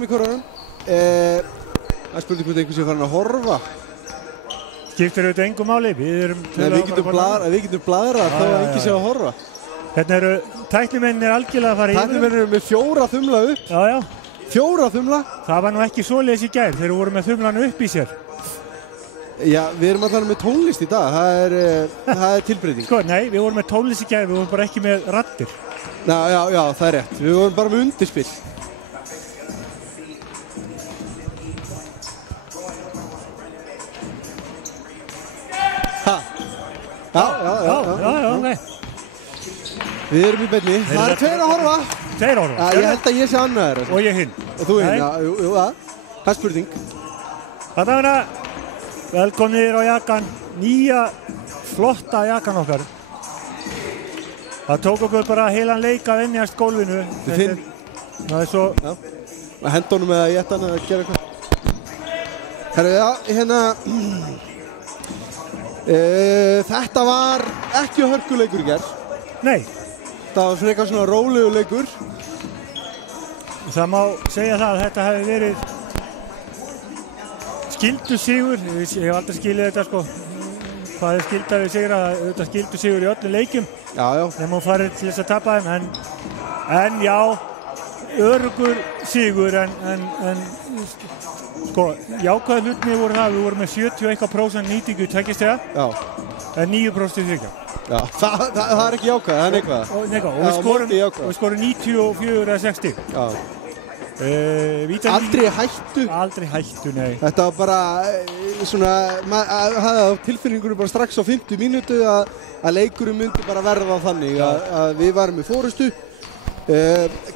byrjum í körunum. Það er spurning hvort einhver sé farin að horfa. Skiptir auðvitað engu máli, við getum bladrað þó að enginn sé að horfa. Hérna eru tæknimennir algjörlega að fara yfir. Tæknimennir eru með 4 þumla upp. Já. 4 þumla. Það var nú ekki svoleiðis í gær, þeir voru með þumlanu upp í sér. Já, við erum allan með tónlist í dag, það er tilbreyting. Sko, nei, við vorum með tónlist í gær, við vorum bara ekki með raddir. Já, það er rétt. Við vorum bara með undirspill. Já, ok. Við erum í beinni. Það eru 2 að horfa. 2 að horfa. Ég held að ég sé annaður. Og ég hinn. Og þú hinn, já. Það er spurning. Þetta er það. Velkomnir á jakan. Nýja, flotta jakan okkar. Það tók okkur bara heilan leik að venjast gólfinu. Það er svo... Já. Að henda honum eða geta hann að gera eitthvað. Herru, já, hérna... Þetta var ekki hörkuleikur í gerð. Nei. Það var frekar svona rólegur leikur. Það má segja það að þetta hefði verið skildu sigur. Ég hef aldrei skilið þetta sko. Hvað er skildað við sigra? Þetta skildu sigur í öllum leikjum. Já. Þegar maður farið til þess að tapa þeim. En já, öruggur sigur en sko, jákvæða hlutni voru það. Við vorum með 71% nýtingu í tveggjastiga. Já. En 9% í þriggja. Já, það er ekki jákvæða, það er neikvæða. Og við skorum 94 eða 60. Já. Aldrei hættu, nei. Þetta var bara svona, maður hafði á tilfinningunum bara strax á 50 mínútu að leikurinn myndi bara verða þannig að við varum í fórustu.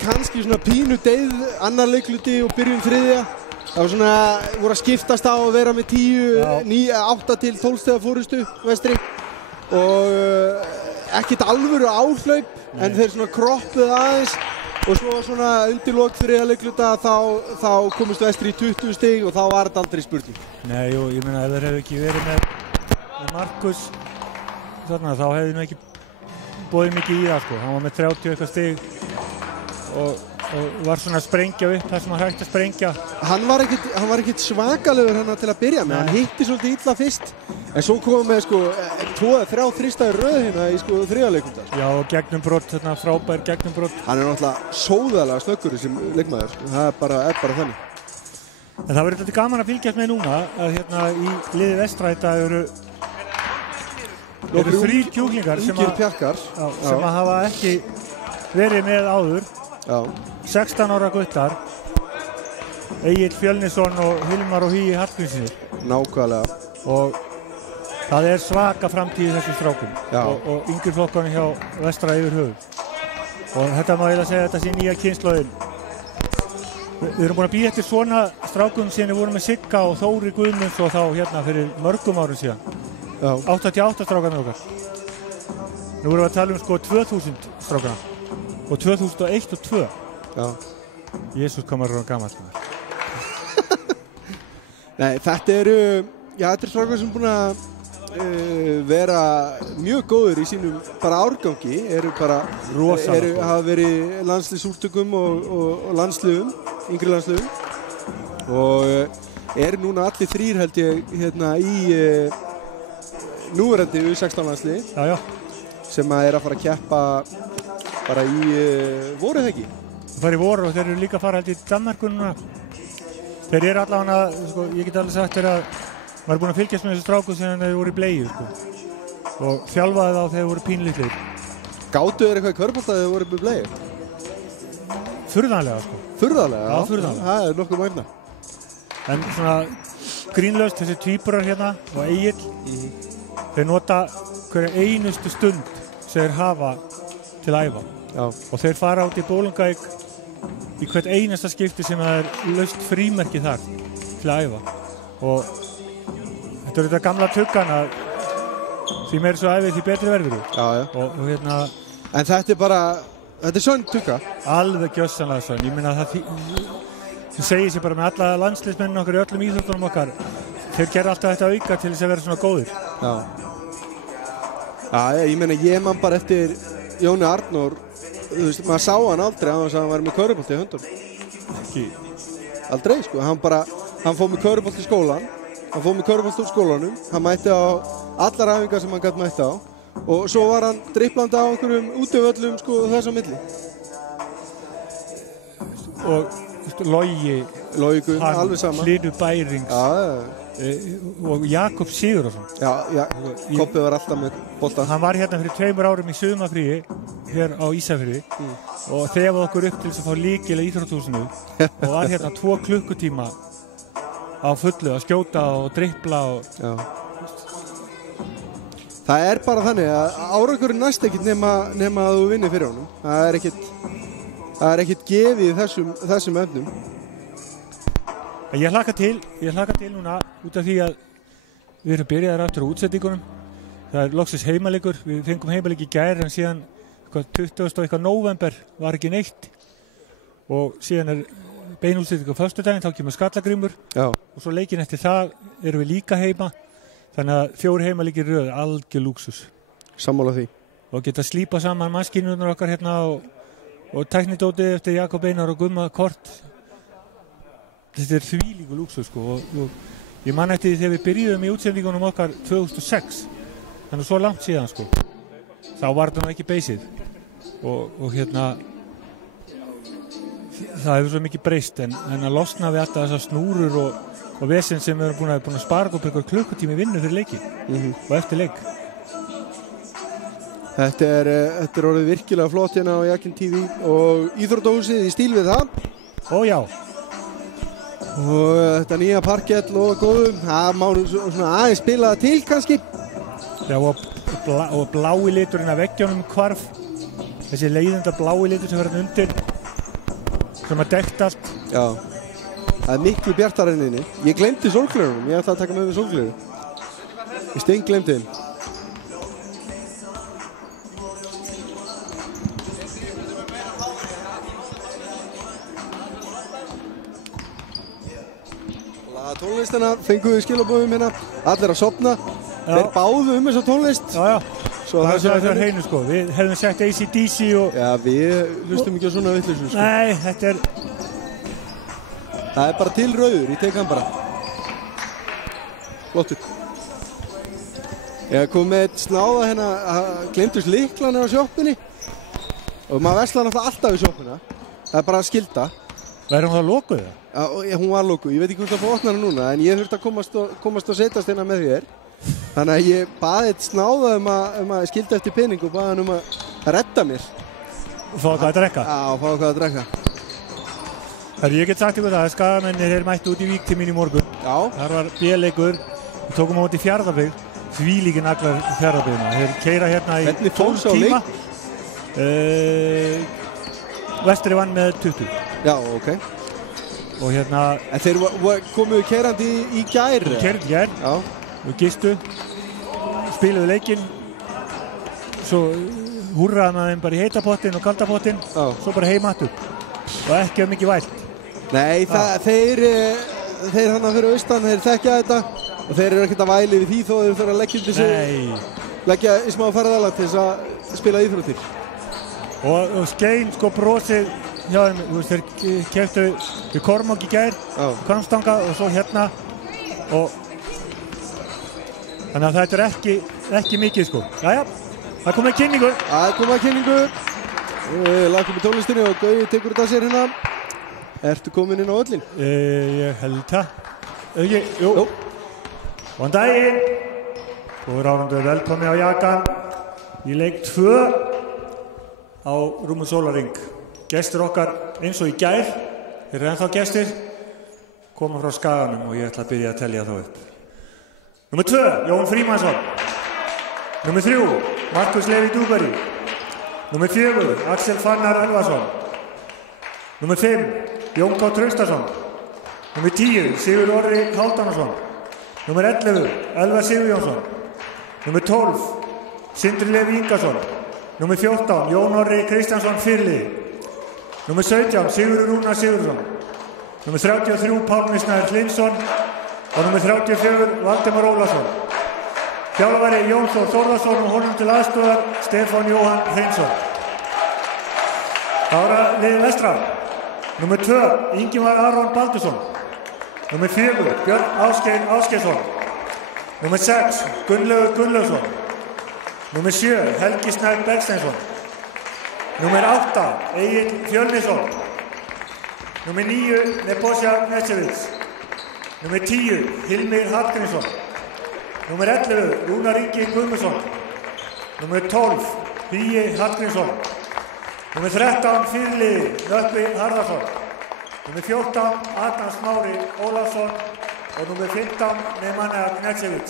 Kannski svona pínu deyð annar leikluti og byrjun þriðja. Það var svona, voru að skiptast á að vera með 8 til 12 stiga fórustu vestri. Og ekkert alvöru áhlaup en þeir svona kroppuðu aðeins og svo svona undir lok þriðja leikluta þá komist vestri í 20 stig og þá var þetta aldrei spurning. Nei, ég meina ef þeir hefðu ekki verið með Markus þarna þá hefði nú ekki boðið mikið í það sko. Hann var með 30 eitthvað stig og var svona að sprengja upp það sem hann hægt að sprengja. Hann var ekkert svakalegur hann til að byrja með. Hann hitti svolítið illa fyrst en svo komum við sko 2-3 þristæður röð hérna í sko þriðaleikluta. Já, og gegnumbrot, þarna frábær gegnumbrot. Hann er náttúrulega sóðalega snöggur sem leikmaður sko. Það er bara þannig. En það verður þetta gaman að fylgjast með núna að hérna í liði vestra þetta eru 3 kjúklingar sem að hafa ekki verið með áður. Já. 16 ára guttar Egill Fjölnisson og Hilmar og Hugi Hallgrímsson. Nákvæmlega. Og það er svaka framtíð í þessum strákum og yngri flokkanum hjá vestra yfir höfuð. Og þetta má eiginlega segja að þetta sé nýja kynslóðin. Við erum búin að bíða eftir svona strákum síðan við vorum með Sigga og Þóri Guðmunds og þá hérna fyrir mörgum árum síðan. 88 strákarnir okkar. Nú vorum við að tala um sko 2000 strákarna. Og 2001 og 2002. Já. Jésús komar og gammal. Nei, þetta eru strákar sem búin að vera mjög góður í sínum bara árgangi. Hafa verið landsliðsúrtökum og landsliðum, yngri landsliðum. Og eru núna allir 3 held ég hérna í núverandi U16 landsliði. Já. Sem að fara að keppa bara í voru það ekki? Það fara í voru og þeir eru líka að fara held í Danmörku núna. Þeir eru allavega, sko, ég get alveg sagt þér að maður er búinn að fylgjast með þessu stráku sem þeir voru í bleiu, sko. Og þjálfaði þá þegar þeir voru pínlítið. Gátu þeir eitthvað í körfubolta þegar þeir voru í bleiu? Furðanlega, sko. Furðanlega? Já, furðanlega. Það er nokkuð magna. En svona grínlaust þessi tvíburar hérna og Egill, þeir nota hverja einustu stund sem þeir hafa til að æfa. Já. Og þeir fara út í Bolungavík í hvert einasta skipti sem það er laust frímerki þar til að æfa. Og þetta er þetta gamla tuggan að því meira svo æfið því betri verður þú. Já. Og hérna... En þetta er bara, þetta er sönn tugga? Alveg gjörsamlega sönn. Ég meina það segir sér bara með alla landsliðsmennina okkar í öllum íþróttunum okkar. Þeir gera alltaf þetta auka til þess að vera svona góðir. Já. Já, ég meina ég man bara eftir Jóni Arnór, þú veist, maður sá hann aldrei á þess að hann var með körfubolta í höndunum. Ekki. aldrei sko, hann fór með körfubolt í skólan, hann fór með körfubolt úr skólanum, hann mætti á allar æfingar sem hann gat mætti á og svo var hann dribblandi á einhverjum útivöllum sko þess á milli. Og Logi alveg sama. Hlynur Bærings og Jakob Sigurðarsson. Já, Kobbi var alltaf með bolta. Hann var hérna fyrir 2 árum í sumarfríi hér á Ísafirði og þefaði okkur upp til þess að fá lykil í íþróttahúsinu og var hérna 2 klukkutíma á fullu að skjóta og dribbla og... Já. Það er bara þannig að árangurinn næst ekkert nema að þú vinnir fyrir honum. Það er ekkert gefið í þessum efnum. Ég hlakka til núna út af því að við erum byrjaðir aftur á útsendingunum. Það er loksins heimaleikur, við fengum heimaleik í gær en síðan 20. og eitthvað nóvember var ekki neitt og síðan er beinútsending á föstudaginn, þá kemur Skallagrímur. Já. Og svo leikinn eftir það erum við líka heima. Þannig að 4 heimaleikir röð, algjör lúksus. Sammála því. Og geta slípa saman maskínurnar okkar hérna og tæknidótið eftir Jakob Einar og Gumma Kort. Þetta er þvílíkur lúksus sko og ég man eftir því þegar við byrjuðum í útsendingunum okkar 2006. Þannig svo langt síðan sko. Þá var þetta nú ekki beysið og hérna það hefur svo mikið breyst en að losna við alltaf þessar snúrur og vesen sem við erum búin að spara upp einhver klukkutími vinnu fyrir leiki og eftir leik. Þetta er orðið virkilega flott hérna á Jakin TV og íþróttahúsið í stíl við það. Ó já. Og þetta nýja parkett lofa góðum, það má svona aðeins spila það til kannski. Já og blái liturinn af veggjónum hvarf, þessi leiðinda blái litur sem verður undir, sem að dekta allt. Já. Það er miklu bjartara en inni. Ég glemdi sólglörunum, ég ætla að taka með mig sólglöru. Ég steinglemdi þeim. Laga tónlistina, fengum við skilaboðum hérna, allir að sofna. Þeir báðu þessa tónlist. Já. Það er hreinu sko, við hefðum sett AC/DC og... Já, við hlustum ekki á svona vitleysu sko. Nei, þetta er... Það er bara til rauður, ég tek hann bara. Flottur. Ég kom með eitt snáða hérna, glemdust lyklarnir á sjoppunni. Og maður verslar náttúrulega alltaf í sjoppuna. Það er bara skylda. Væri hún það lokuð það? Já, hún var lokuð. Ég veit ekki hvort það fór opna hana núna, en ég þurfti að komast og setjast hérna með þér. Þannig að ég baði eitt snáða að skylda eftir pening og baði hann að redda mér. Fá hvað að drekka? Já, fá hvað að drekka. Ég get sagt ykkur það að Skagamennir þeir mættu út í Vík til mín í morgun. Já. Þar var B-leikur, við tókum á móti Fjarðabyggð, þvílíkir naglar Fjarðabyggðina. Þeir keyra hérna í 12 tíma. Vestri vann með 20. Já, ok. Og hérna... En þeir komu keyrandi í gær? Keyrandi í gær. Já. Og gistu, spiluðu leikinn, svo húrraði maður þeim bara í heitapottin og kaldapottin, svo bara heim aftur. Og ekki mikið vælt. Nei, þeir þarna fyrir austan, þeir þekkja þetta og þeir eru ekkert að væli við því þó þeir fyrir að leggja í smá ferðalag til þess að spila íþróttir. Og skein sko brosið hjá þeim, þú veist, þeir keyptu við Kormák í gær, Hvammstanga og svo hérna og þannig að þetta er ekki mikið sko. Jæja, það kom að kynningu. Það kom að kynningu. Lagum í tónlistinni og Gauði tekur þetta sér hérna. Ertu komin inn á völlinn? Ég held það. Jú. Góðan daginn. Góður árandur, velkomin á Jakan. Í leik 2 á rúmum sólarhring. Gestir okkar eins og í gær, þeir eru ennþá gestir, koma frá Skaganum og ég ætla að byrja að telja þá upp. Númer 2, Jón Frímannsson. Númer 3, Markus Leví Dúberi. Númer 4, Axel Fannar Elvarsson. Númer 5, Jón K. Traustason. Númer 10, Sigur Orri Hálfdánarson. Númer 11, Elvar Sigurjónsson. Númer 12, Sindri Leví Ingarsson. Númer 14, Jón Orri Kristjánsson Fyrli. Númer 17, Sigurður Rúnar Sigurðsson. Númer 33, Pálmi Snær Hlinsson. Og númer 34, Valdimar Ólafsson. Þjálfari Jón Þór Þórðarsson og honum til aðstoðar Stefán Jóhann Hreinsson. Ára liðið vestra. Númer 2, Ingimar Aron Baldursson. Númer 4, Björn Ásgeir Ásgeirsson. Númer 6, Gunnlaugur Gunnlaugsson. Númer 7, Helgi Snær Bergsteinsson. Númer 8, Egill Fjölnisson. Númer 9, Nebojša Knežević. Númer 10, Hilmir Hallgrímsson. Númer 11, Rúnar Ingi Guðmundsson. Númer 12, Hugi Hallgrímsson. Númer 13, fyrirliði Nökkvi Harðarson. Númer 14, Adam Smári Ólafsson. Og númer 15, Nemanja Knežević.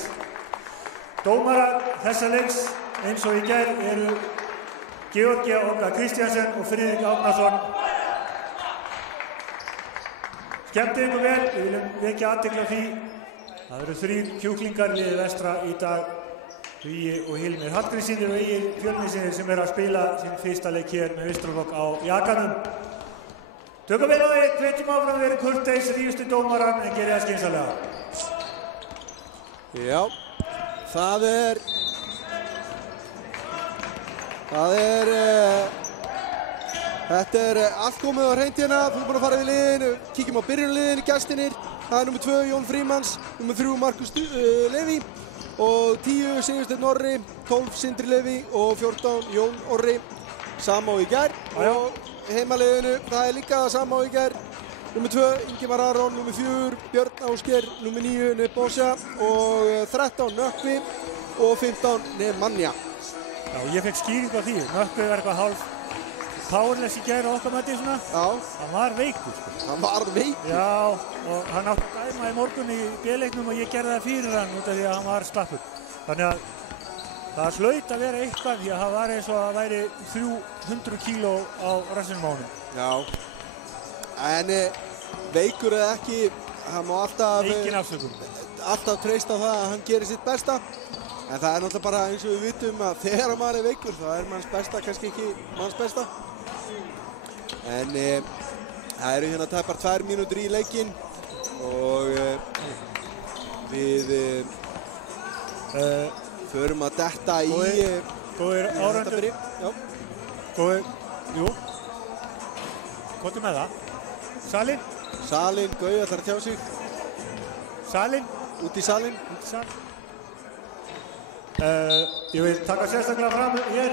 Dómarar þessa leiks eins og í gær eru Georgia Olga Kristjansen og Friðrik Árnason. Skemmtið ykkur vel, við viljum vekja athygli á því. Það eru 3 kjúklingar í liði Vestra í dag. Hugi og Hilmir Hallgrímssynir og Egill Fjölnissyni sem eru að spila sín fyrsta leik hér með Vistraflokk á Jakanum. Tökum vel á því, hvetjum áfram verið kurteis, rífustu dómaran en gerir það skynsamlega. Já, þetta er allt komið á hreint hérna. Þú erum búin að fara við liðinu, kíkjum á byrjunarliðinu, gestinir. Það er númer 2, Jón Frímanns, númer 3, Markus Leví og 10, Sigursteinn Orri, 12, Sindri Leví og 14, Jón Orri. Sama á í gær og heimaliðinu, það er líka sama á í gær. Númer 2, Ingimar Aron, númer 4, Björn Ásgeir, númer 9, Nebojša og 13, Nökkvi og 15, Nemanja. Já, ég fekk skýringu á því. Nökkvi var eitthvað hálf powerless í gær á okkar mati svona. Já. Hann var veikur, sko. Hann var veikur? Já, og hann átti að dæma í morgun í B-leiknum og ég gerði það fyrir hann út af því að hann var slappur. Þannig að það hlaut að vera eitthvað því að það var eins og að það væri 300 kíló á rassinum á honum. Já. En veikur eða ekki, hann má alltaf... Engin afsökun. Alltaf treysta á það að hann gerir sitt besta. En það er náttúrulega bara eins og við vitum að þegar maður er veikur, þá er manns besta kannski ekki manns besta. En það eru hérna tæpar 2 mínútur í leikinn og við förum að detta í... Góðir áhorfendur. Já. Góðir, jú. Komdu með það. Salinn. Salinn, Gauði ætlar að tjá sig. Salinn. Út í salinn. Út í salinn. Ég vil taka sérstaklega fram hér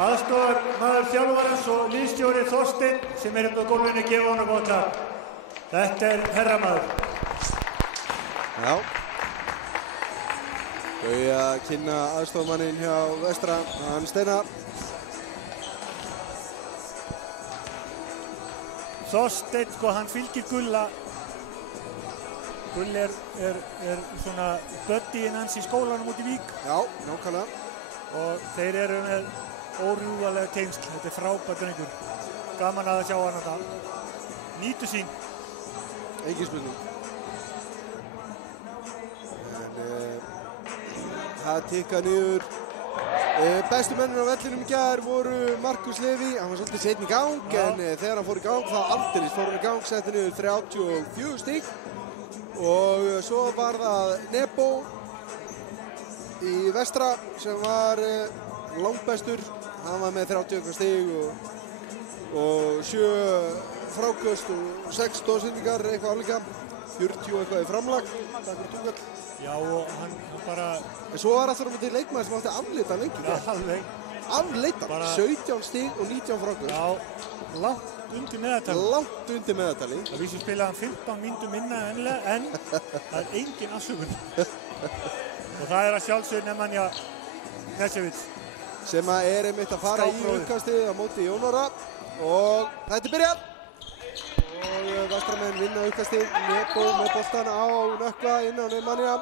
aðstoðarmaður þjálfarans og liðsstjóri Þorsteinn sem er hérna á gólfinu, gefa honum gott lag. Þetta er herramaður. Já. Gauði að kynna aðstoðarmanninn hjá Vestra, hann Steinar. Þorsteinn, sko, hann fylgir Gulla. Gulli er svona buddyinn hans í skólanum út í Vík. Já, nákvæmlega. Og þeir eru með órjúfanlega tengsl. Þetta er frábært drengur. Gaman að sjá hann þetta. Nýtur sín. Engin spurning. En það tikkar niður. Bestu mennir á vellinum í gær voru Markus Leví. Hann var svolítið seinni í gang, en þegar hann fór í gang, þá aldeilis fór hann í gang, setti niður 34 stig. Og svo var það Nebo í Vestra sem var langbestur. Hann var með 30 stig og 7 fráköst og 6 stóðsendingar, eitthvað álíka. 40 eitthvað í framlag. Takk fyrir Túkall. Já, og hann bara... En svo var aftur á móti leikmaður sem átti afleita lengi. Já, alveg. Afleita? Bara... 17 stig og 19 fráköst. Já, langt undir meðaltali. Langt undir meðaltali. Það vísum spilaði hann 15 mínútum minna ennilega, en það er engin afsökun. Og það er að sjálfsögðu Nemanja Knežević. Sem er einmitt að fara í uppkastið á móti Jónora. Og þetta er byrjað. Og Vestramenn vinna uppkastið. Nebo með boltan á Nökkva inn á Nemanja.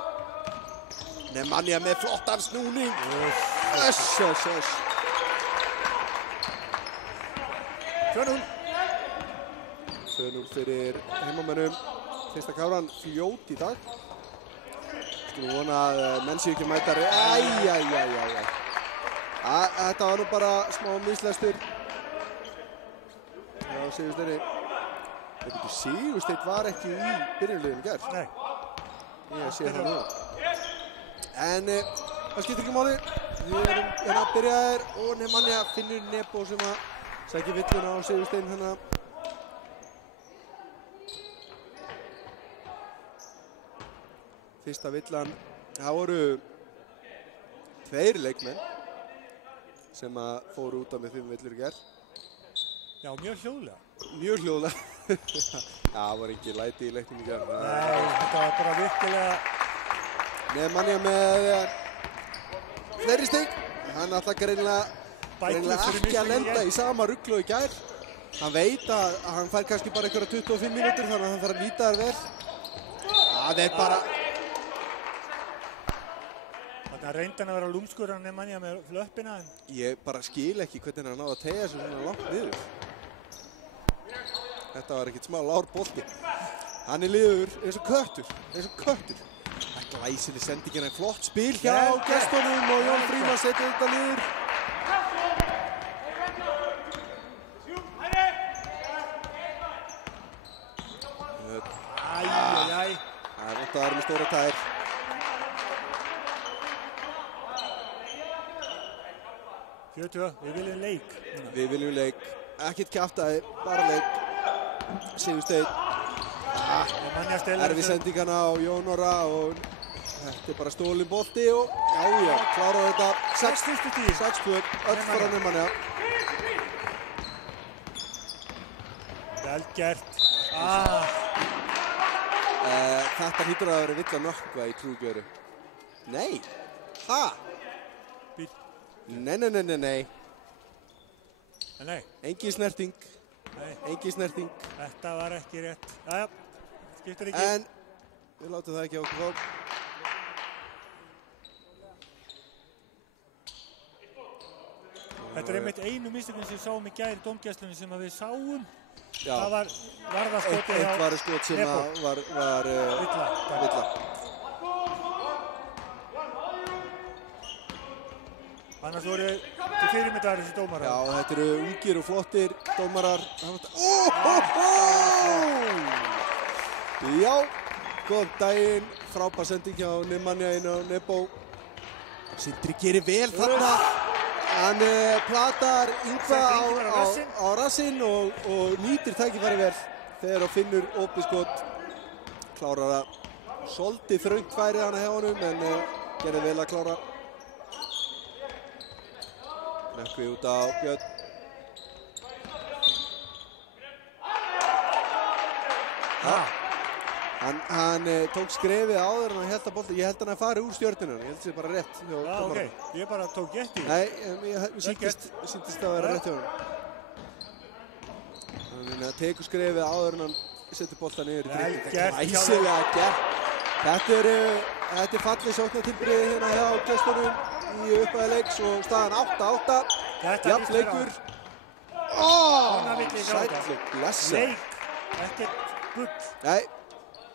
Nemanja með flottan snúning. Öss. 2-0. 2-0 fyrir heimamönnum. Fyrsta káran fljót í dag. Skulum vona að menn séu ekki mætari. Þetta var nú bara smá mislestur. Já, Sigursteini. Sigursteinn var ekki í byrjunarliðinu í gær. Nei. Ég sé það nú. En það skiptir ekki máli. Við erum hérna byrjaðir og Nemanja finnur Nebo sem að sækja villuna á Sigursteinn hérna. fyrsta villan. Það voru 2 leikmenn sem að fóru út af með 5 villur í gær. Já, mjög hljóðlega. Mjög hljóðlega. Það var ekki læti í leiknum í gær. Nei, þetta var bara virkilega... Nemanja með fleiri stig. Hann ætla greinilega ekki að lenda í sama ruglu í gær. Hann veit að hann fær kannski bara einhverja 25 mínútur, þannig að hann þarf að nýta þær vel. Það er bara... Þannig að reynda hann að vera lúmskur hann Nemanja með flöppina. Ég bara skil ekki hvernig hann náði að teygja sig svona langt niður. Þetta var ekkert smá lár bolti. Hann er liður eins og köttur. Það er glæsileg sendingin, en flott spil hjá gestunum og Jón Frímann setur þetta niður. Æjæjæj. Það er vant að vera með stóra tær. Við viljum leik. Við viljum leik. Ekkert kjaftaði, bara leik. Sigursteinn. Erfið sendingana á Jón Orra og þetta er bara stólinn bolti og já, klára þetta. 6-2, öll fara Nemanja. Vel gert. Þetta hlýtur að vera villa nökkva í trúgjöru. Nei. Ha? Nei. Nei. Engin snerting. Engin snerting. Þetta var ekki rétt. Jæja, skiptir ekki. En við látum það ekki á okkur fá. Þetta er einmitt einu mistökum sem við sáum í gær í dómgæslunni sem við sáum. Já. Það var varðarskotið hjá Eitt varðarskot sem var villa. Annars voru til fyrirmyndar þessi dómarar. Já, þetta eru ungir og flottir dómarar. Já, góðan daginn. Frábær sending hjá Nemanja inn á Nebo. Sindri gerir vel þarna. Hann platar Yngva á rassinn og nýtir tækifæri vel þegar hann finnur opið skot. Klárar það. Svolítið þröngt færi hana hjá honum en gerði vel að klára. Nökkvi út á Björn. Hann tók skrefið áður en hann held að bolta. Ég held að hann fari úr Stjörnunni. Ég held að það sé bara rétt. Já, ok. Ég bara tók rétt í. Nei, mér sýndist að vera rétt hjá hann. Hann tekur skrefið áður en hann setur bolta niður í drifting. Glæsilega gert. Þetta er fallið sóknartilbrigði hérna hjá gestunum í upphæði leiks og staðan 8-8. Jafn leikur. Sætleg, blessa. Leik, ekkert bull. Nei,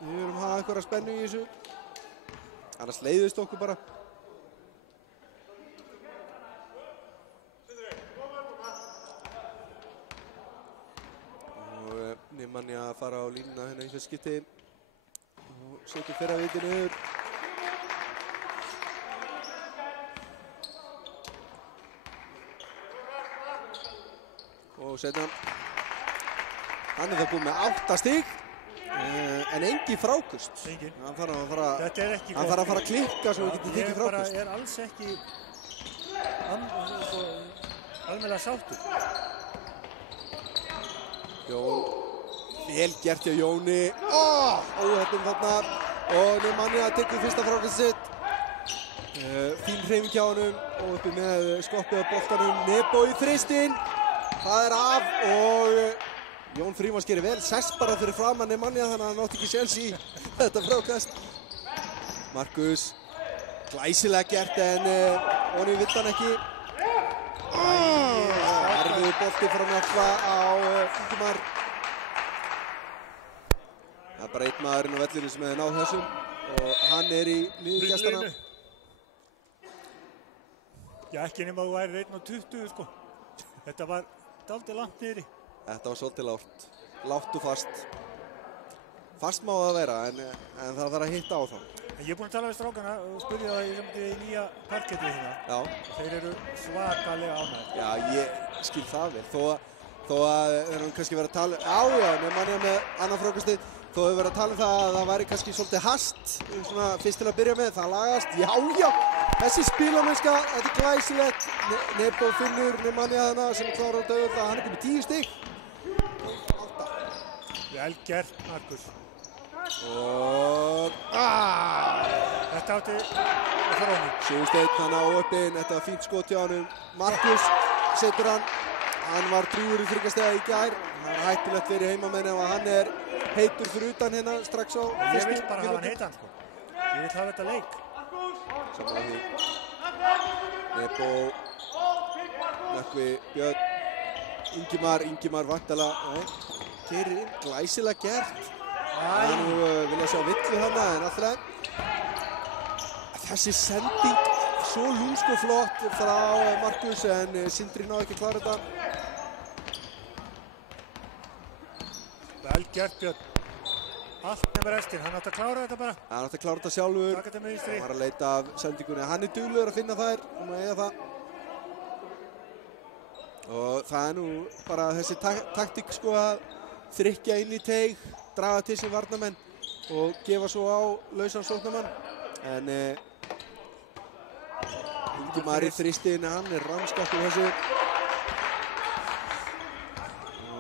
við erum að hafa eitthvað spennu í þessu. Annars leiðist okkur bara. Og Nemanja að fara á línuna hérna í fyrst skipti. Og setur fyrra viti niður. Og setna. Hann er það búinn með 8 stig. En engin frákust. Engin. Hann þarf að fara að klikka svo við getum tekið frákust. Ég er alls ekki almennilega sáttur. Jón, vel gert hjá Jóni. Óheppinn þarna. Og Nemanja tekur fyrsta frákust sitt. Fín hreyfing hjá honum og uppi með skoppið á boltanum. Nebo í þristinn. Það er af og Jón Frímann gerir vel, sess bara fyrir framan Nemanja þannig að hann átti ekki séns í þetta frákast. Markus, glæsilega gert en Óni vill hann ekki. Erfiður bolti frá Nökkva á Ingimar. Það er bara einn maðurinn á vellinu sem hefði náð þessum og hann er í niðurgestana. Já, ekki nema þú væri 1:20 sko. Þetta var dálítið langt niðri. Þetta var svolítið lágt og fast. Fast má það vera, en það þarf að hitta á þá. Ég er búinn að tala við strákana og spurði það í nýja parkettið hérna. Já. Þeir eru svakalega ánægðir. Já, ég skil það vel. Þó að þeir kannski verið að tala... Já, Nemanja með annan frákastið. Þó hefur verið að tala það að það væri kannski svolítið hast, svona fyrst til að byrja með, það lagast. Já, þessi spilamennska, þetta glæsilegt. Nebo finnur Nemanja þarna sem klárar að dauða, hann komið 10 stig. 8. Vel gert, Markus. Og... Þetta átti að fara honum. Sigursteinn hann á uppinn, þetta var fínt skot hjá honum. Markus setur hann var drúgur í þryggjastega í gær. Það er hættulegt fyrir heimamenn ef hann er heitur fyrir utan hérna strax á fyrstu. Ég vil bara hafa hann heitan, sko. Ég vil hafa þetta leik. Samanlega því. Nebo, Nökkvi, Björn, Ingimar vantalega, keyrir inn, glæsilega gert. Nú vilja sjá villu hana, en alltaf. Þessi sending, svo lúmsk og flott frá Markus, en Sindri náði ekki að klára þetta. Vel gert, Björn. Allt nefnir restin, hann átti að klára þetta bara. Hann átti að klára þetta sjálfur. Taka þetta með vinstri. Hann var að leita af sendingunni. Hann er duglegur að finna þær, hann eiga það. Og það er nú bara þessi taktík sko að þrykkja inn í teig, draga til sín varnarmenn og gefa svo á lausan sóknarmann. En Ingimar í þrýstin, hann er ramskakkur þessu.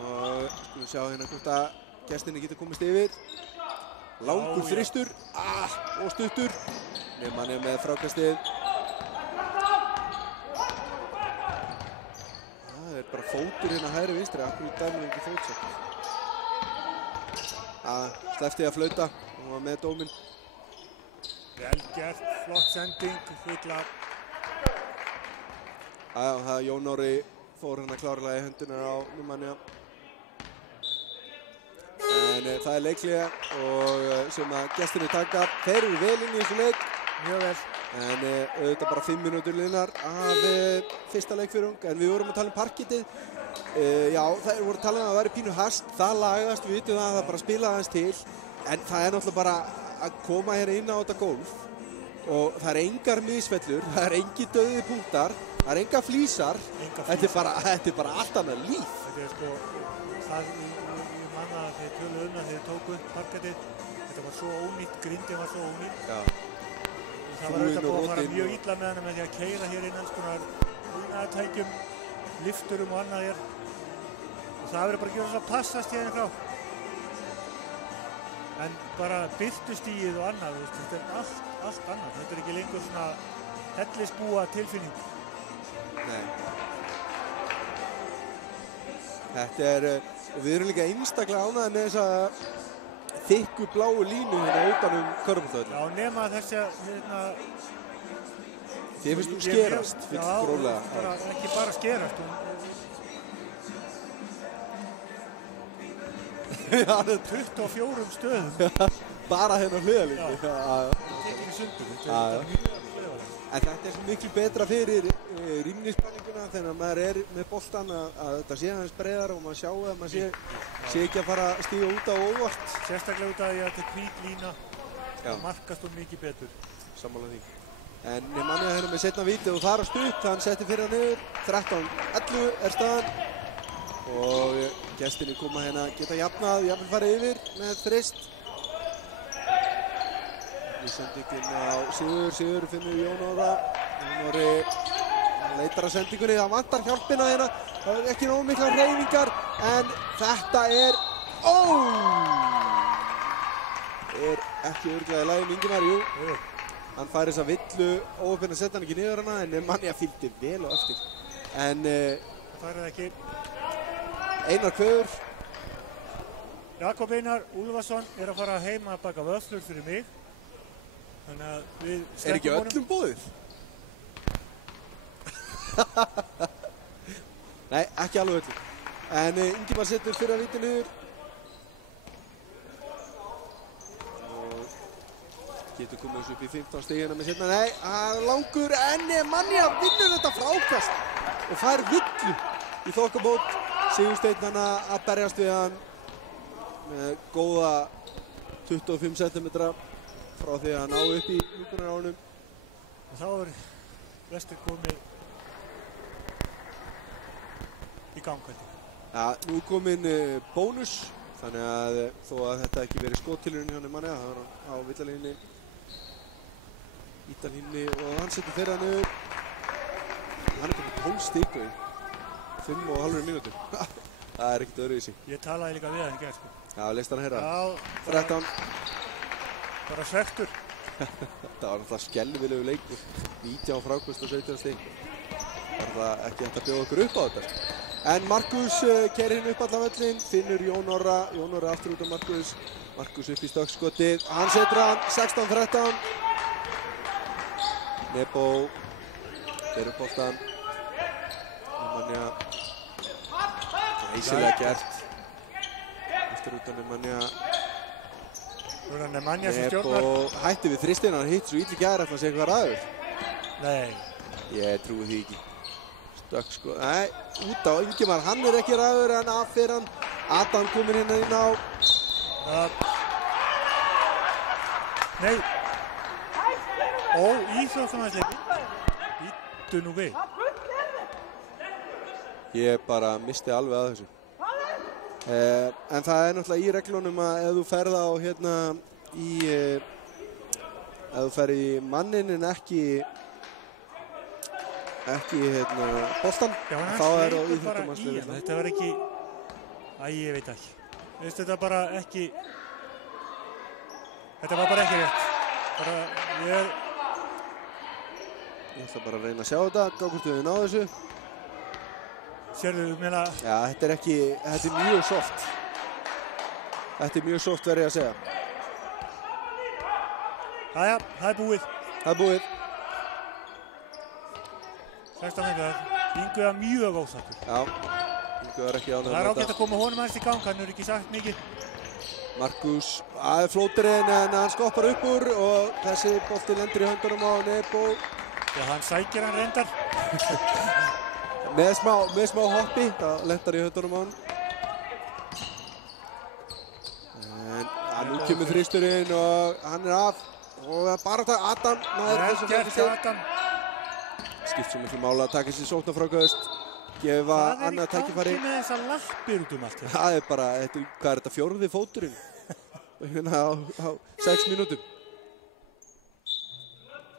Og skulum sjá hérna hvort að gestinni getur komist yfir. Langur þrýstur, og stuttur. Nemanja með frákastið. Það er bara fótur hérna hægri vinstri, akkur í dæminu ekki fótsett. Sleppti að flauta, hann var með dóminn. Vel gert, flott sending, fullar. Jón Orri fór hérna klárlega í hendunar á Nemanja. En það er leiklega og sem að gestinni taka. Þeir eru vel inn í þessu leik. Mjög vel. En auðvitað bara 5 mínútur liðnar af fyrsta leikfjörung. En við vorum að tala um parkettið. Já, það voru að tala um að það væri pínu hast. Það lagast, við vitum það bara spila aðeins til. En það er náttúrulega bara að koma hérna inn á þetta gólf. Og það er engar misfellur, það er engi dauði punktar, það er enga flísar. Þetta er bara allt annað líf. Þetta er sko, ég manna að þeir töluðu þegar þeir tóku upp parkettið. Þetta var svo ónýtt, grindin var svo ónýtt. Já. Það var auðvitað búið að fara mjög illa með hana með því að keyra hér inn alls konar búnaðartækjum, lifturum og annað hér. Og það verður bara að gera þess að passast hérna frá. En bara birtustígið og annað, þetta er allt annað. Þetta er ekki lengur svona hellisbúa tilfinning. Nei. Þetta er, og við erum líka einstaklega ánægðir með þessa þykku bláu línu hérna utan körfuboltavöllinn. Já, nema þessi hérna... Þið finnst þú skerast, gróflega. Já, ekki bara skerast. Já, 24 stöðum. Bara hérna hliðalínu. Já, tekið í sundur. En þetta er svo miklu betra fyrir rýmnisspælinguna þegar maður er með boltan að þetta sé aðeins breiðar og maður sjá að maður sé ekki að fara að stíga út á óvart. Sérstaklega út af því að þetta er hvít lína, það markast hún mikið betur. Sammála því. En Nemanja hérna með seinna víti og það er stutt, hann setti fyrir hann niður, 13-11 er staðan. Og gestinni koma hérna geta jafnað, jafnvel farið yfir með þrist. Sendingin á Sigur finnur Jón Orra. Jón Orri leitar að sendingunni, það vantar hjálpina hérna. Það er ekki nógu mikla hreyfingar, en þetta er ekki örugglega í lagi með Ingimar, jú. Hann fær þessa villu, óöppin að setja hann ekki niður hana, en Nemanja fylgdi vel á eftir. En það færið ekki. Einar kveður. Jakob Einar Úlfarsson er að fara heim að baka vöfflur fyrir mig. Þannig að við er ekki öllum boðið? Nei, ekki alveg öllum. En Ingimar setur fyrra víti niður. Og getur komið þessu upp í 15 stigina með seinna. Nei, langur, en Nemanja vinnur þetta frákast og fær villu í þokkabót. Sigursteinn hann að berjast við hann með góða 25 cm. Frá því að hann ná upp í lúkunar á honum. Og þá er vestur komið í gang. Ja, nú kominn bónus Þannig að þó að þetta ekki verið skottilurinn hjá Nemanja, það var hann á villalínni, ítalínni og hann setur þeirra niður. Hann komið 12 stig í 5,5 mínútur. Það ekkert öðruvísi. Ég talaði líka við hann í gær, sko. Já, leist hann að heyra. Já. 13. Bara svektur. Þetta var náttúrulega skelfilegur leikur. 19 frákvist og 17 stig. Það var ekki hægt að bjóða okkur upp á þetta. En Markus keyrir hinn upp allan völlinn, finnur Jón Orra. Jón Orra aftur út af Markus. Markus upp í stökkskotið. Hann setur hann 16-13. Nebo fer upp boltan. Nemanja glæsilega gert. Aftur út af Nemanja. Nemanja sem stjórnar. Nebo hætti við þristinn, hann hitt svo illa í gær, ætla að segja eitthvað ræður. Nei. Ég trúi því ekki. Stökkskot, nei, út á Ingimar, hann ekki ræður en af fyrir hann. Adam komir hérna inn á. Nei. Íþróttamannsleikur. Bíddu nú við. Ég bara misti alveg að þessu. En það náttúrulega í reglunum að ef þú ferð á hérna ef þú ferð í mannin en ekki boltan, þá á íþróttamannsleikur. Þetta var ekki, ég veit ekki. Þetta bara ekki, þetta var bara ekki rétt. Ég ætla bara að reyna að sjá þetta, gá hvort við náðu þessu. Sérðu, þú meina... Já, þetta er mjög soft. Þetta er mjög soft verið að segja. Jæja, það er búið. Það er búið. 16 metrar. Ingu er mjög ósáttur. Já, Ingu er ekki ánægður með þetta. Það er ágætt að koma honum aðeins í gang, hann hefur ekki sagt mikið. Markus, flóterinn en hann skoppar upp úr og þessi bolti lendur í höndunum á Nebo. Já, hann sækir hann reyndar. með smá hoppi, það lendur í höndunum á hann. En nú kemur þristurinn og hann er af. Og bara það, Adam nær þessu Adam. Skipt svo miklu mála að taka sér sóknarfrákast. Gefa annað tækifæri. Hvað er í gangi með þessar lappir út um allt? Það er bara, hvað er þetta, 4. fóturinn? Hérna á 6 mínútum.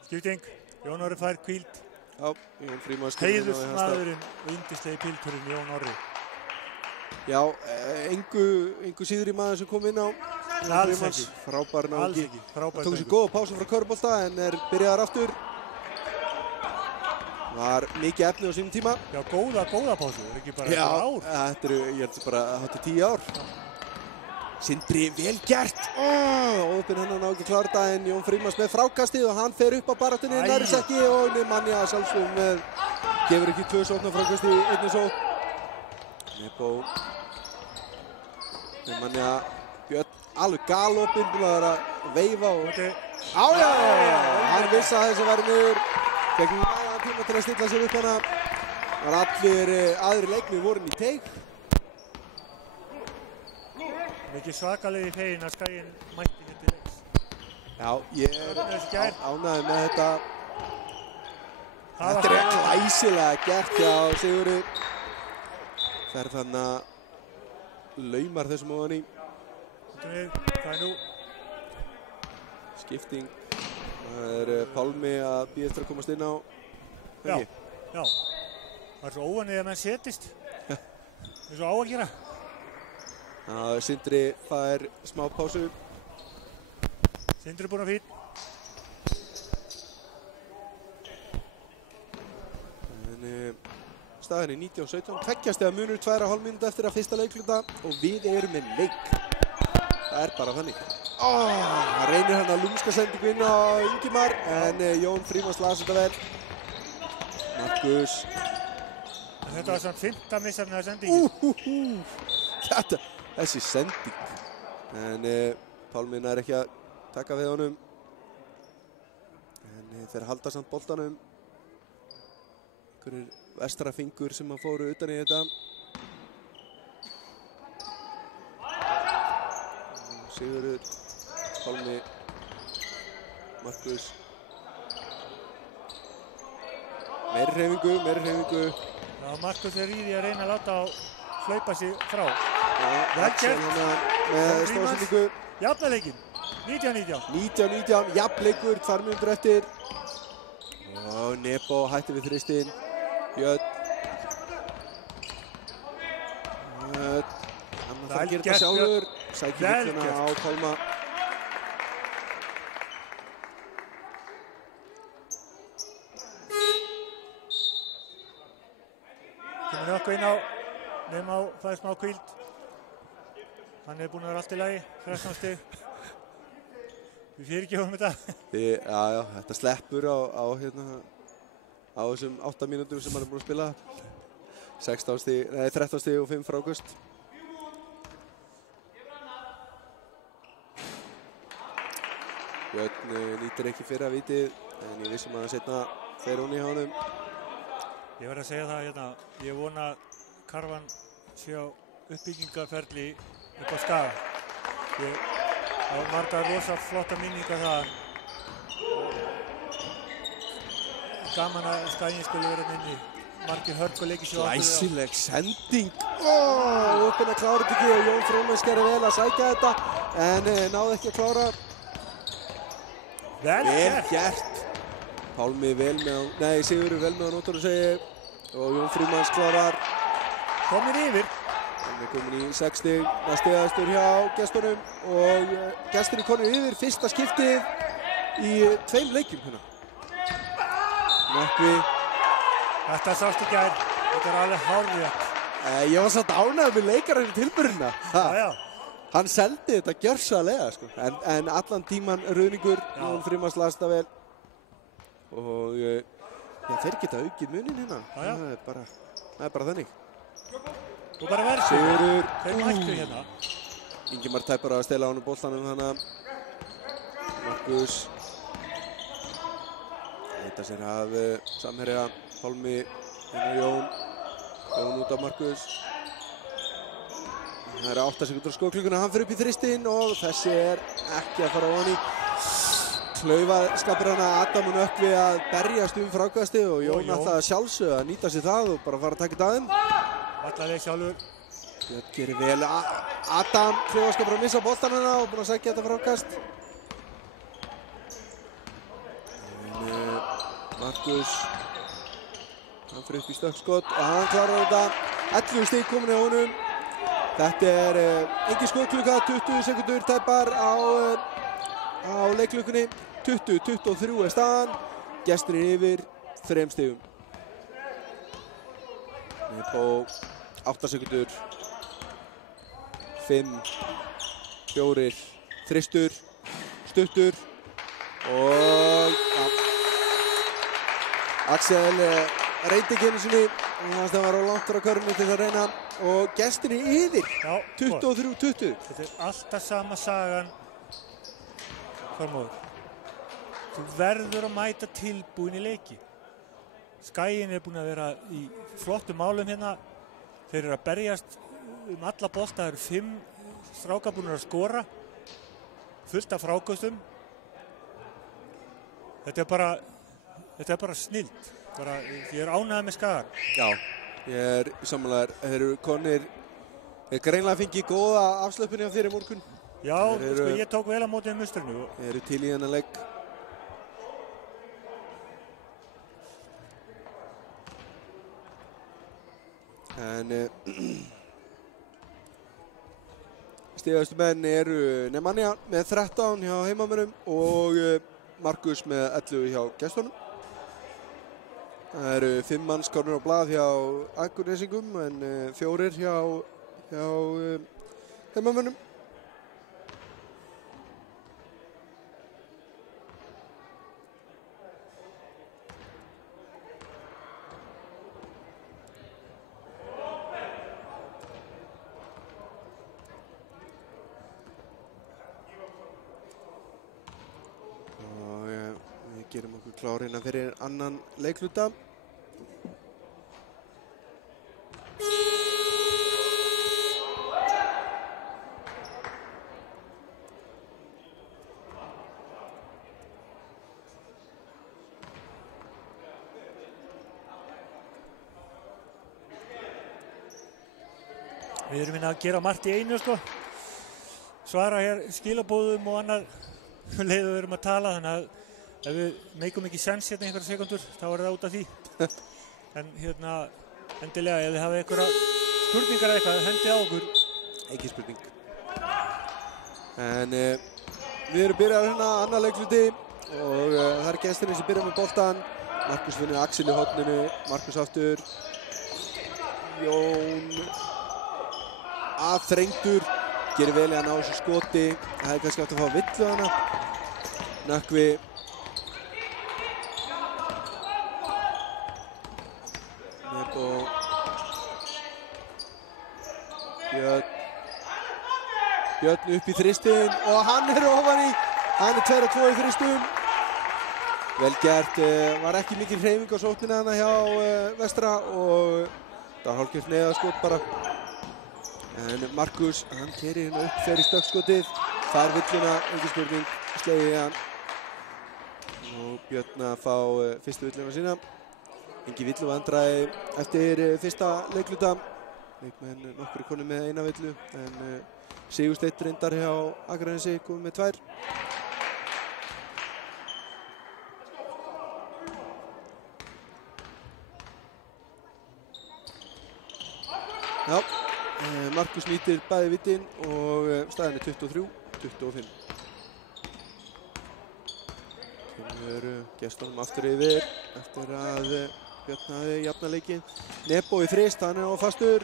Skipting, Jón Orri fær hvíld. Já, Jón Frímann heiðursmaðurinn og yndislegi pilturinn Jón Orri. Já, engu síður í maður sem kom inn á. Alls ekki. Frábær náungi. Það tók sér góða pásu frá körfubolta en er byrjaðar aftur. Var mikið efni á sínum tíma. Já, góða pásu, er ekki bara ár? Já, þetta eru, ég held bara, þetta 10 ár. Sindri, vel gert! Ópinn hann ná ekki klára þetta en Jón Frímanns með frákastið og hann fer upp á baráttunni, nærist ekki og Nemanja sjálfsögum með, gefur ekki 2 sóknarfrákast í einni sókn. Nebo. Nemanja, Björn, alveg galopinn, búin að vera að veifa og... Já, hann vissi að þessi væri niður. Fekk nægan tíma til að stilla sér upp hana. Það var allir aðri leikmið vorin í teig. Mikið svakalegi feginn að Skaginn mætti hérna leiks. Já, ég er ánægður með þetta. Þetta er glæsilega gert hjá Sigurði. Fer þannig að laumar þessum ofan í. Hvað er nú? Skipting. Það er Pálmi að bíða eftir að komast inn á. Já. Það er svo óvanið að menn setist. Það er svo á að gera. Já, Sindri fær smá pásu. Sindri er búinn að fín. En staðan er 19-17. Tveggjast eða munur 2,5 mínúta eftir að fyrsta leikluta og við erum með leik. Það er bara þannig. Það reynir hann að lúmska sendingu inn á Ingimar en Jón Frímanns las þetta vel. Markus. Þetta var samt 5. missefni að sendingu. Þessi sending. En Pálmi nær ekki að taka við honum. En þeir halda samt boltanum. Einhverjir vestrafingur sem að fóru utan í þetta. Sigurður, Pálmi, Markus. Meiri hreyfingu. Já, Markus er í því að reyna að láta á hlaupa sig frá. Axel hann að með stóðsendingu. Jafnleikin, 19-19. 19-19, jafnleikur, 2 mínútur eftir. Og Nebo hætti við þristinn. Björn. Hann þarf að gera þetta sjálfur. Sækir hilluna á Pálma. Kemur Nökkvi inn á, Nema fæði smá hvíld. Hann búinn að vera allt í lagi, 13 stig. Við fyrirgefum þetta. Já, þetta sleppur á þessum 8 mínútum sem hann búinn að spila. 13 stig og 5 fráköst. Björn nýtir ekki fyrra vitið, en ég vissum að hann setna fer hún í honum. Ég verð að segja það hérna, ég vona að Karvan sé á uppbyggingaferli upp á Skaga. Það var margar rosa flotta minningar það. Gaman að Skaginn skulle vera inni. Margir hörkuleikir sér áttu. Glæsileg sending. Uppinn að klára þetta ekki og Jón Frómens gerði vel að sækja þetta en náði ekki að klára. Vel gert. Pálmi Sigurður vel með á nótunum segi og Jón Frómens klárar. Komin yfir. Hann komin í 6 stig, næsti aðstur hjá gestunum og gesturinn konur yfir fyrsta skiptið í 2 leikjum hérna. Nökkvi. Þetta sást í gær, þetta alveg hárrétt. Ég var satt ánægður með leikarinn í tilburina. Já. Hann seldi þetta gjörsamlega sko. En allan tíman ruðningur, Jón Frómens las það vel. Og þeir geta aukið munin hérna. Það er bara þannig. Þú bara verður Sigurður. Þeir mættu hérna. Ingimar tæpar að stela á hann boltanum þannig. Markus. Þetta sér af samherja Pálmi Jón út af Markus. Það eru 8 sekúndur á skóklukuna, hann fyrir upp í þristinn og þessi er ekki að fara á hann í. Klaufaskapur hana Adam og Nökkvi að berjast frákasti og Jón ætlaði að sjálfsögðu að nýta sér það og bara fara að taka þetta aðeim. Vallaði sjálfur. Björn gerir vel. Adam klaufaskapur að missa boltan hana og búinn að sækja þetta frákast. Markus. Hann fyrir upp í stökkskott og hann klarar þetta. 11 stig komin í honum. Þetta er engin skotklukka, 20 sekundur tæpar á leiklukunni. 20-23 er staðan. Gesturinn yfir 3 stigum. Nebo 8 sekundur. 5, 4, þristur, stuttur og Axel reyndi ekki einu sinni. Það var á langt frá körfunni til að reyna og gesturinn yfir 23-20. Þetta er alltaf sama sagan. Þormóður. Þú verður að mæta tilbúin í leiki. Skaginn búinn að vera í flottum málum hérna. Þeir eru að berjast alla bolta. Það eru 5 strákar búin að skora. Fullt af fráköstum. Þetta er bara snilld. Ég er ánægður með Skagann. Já, ég er sammálaður. Þeir eru konir. Þeir greinlega fengið góða afslöpunni á þér í morgun. Já, sko ég tók vel á mótið mustrinu. Þeir eru til í þennan leik. En stigahæstu menn eru Nemanja með 13 hjá heimamönnum og Markus með 11 hjá gestunum. Það eru 5 manns komnir á blað hjá Akurnesingum en 4 hjá heimamönnum. Við gerum okkur klárina fyrir annan leikluta. Við erum að gera margt í einu sko. svara hér skilabóðum og annar leiðu við erum að tala, þannig að ef við meikum ekki sens hérna einhverja sekundur, þá það út af því. En endilega, ef þið hafið einhverja spurningar eða eitthvað, hendi á okkur. Ekki spurning. En við erum byrjað annar leikluti og það er gestirinn sem byrjar með boltan. Markus finnur Axel í horninu, Markus aftur. Jón aðþrengdur, gerir vel í að ná þessu skoti. Það hefði kannski átt að fá villu hana. Nökkvi. Nebo. Björn upp í þristinn og hann ofan í. Hann 2-2 í þristum. Vel gert, var ekki mikil hreyfing á sóknina hana hjá Vestra og það var hálfgert neðaskot bara. En Markus, hann keyrir hérna upp, fer í stökkskotið, fær villuna, engin spurning, slegið í hann. Og Björn að fá fyrstu villuna sína. Engin villu vandræði eftir fyrsta leikluta. Leikmenn nokkru konum með eina villu, en Sigursteinn reyndar hjá Akranesi komið með 2. Já, Markus nýtir bæði vittin og staðan 23-25. Kemur gestunum aftur yfir eftir að Björn hafði jafnað leikinn. Nebo í þrist, hann á fastur.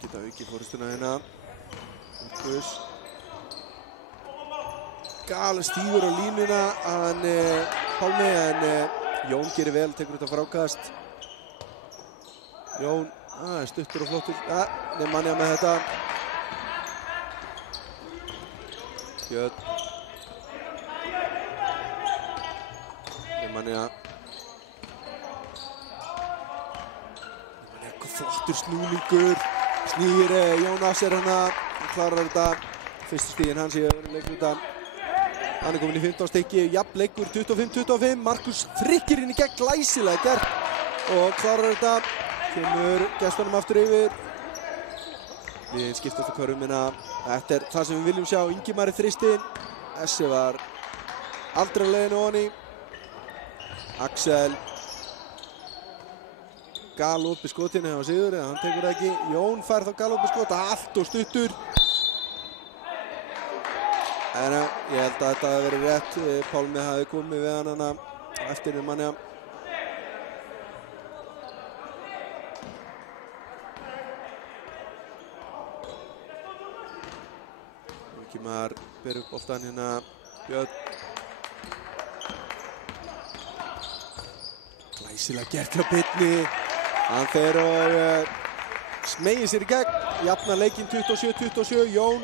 Geta aukið fórustuna hérna. Markus. Gal stígur á línuna, hann Pálmi, en Jón gerir vel, tekur þetta frákast. Jón, stuttur og flottur. Nemanja með þetta. Björn. Nemanja. Flottur snúningur. Snýr Jón af sér hana. Klárar þetta. Fyrstu stiginn hans í öðrum leikluta. Hann komin í 15 stykki, jafn leikur 25-25. Markus þrykkir inn í gegn, glæsilega gert og klárar þetta. Kemur gestunum aftur yfir. Við skiptast á körfumina. Þetta er það sem við viljum sjá. Ingimar í þristinn. Essi var aldrei á leiðinu ofan í. Axel. Galop í skotinu hjá Sigur, eða hann tekur það ekki. Jón fær þá galop í skot, allt og stuttur. En ég held að þetta hafi verið rétt. Pálmi hafi komið við hann eftir Nemanja. Ingimar ber upp boltann hérna. Björn. Glæsilega gert hjá Birni. Hann fer og smeygir sér í gegn. Jafnar leikinn 27-27. Jón.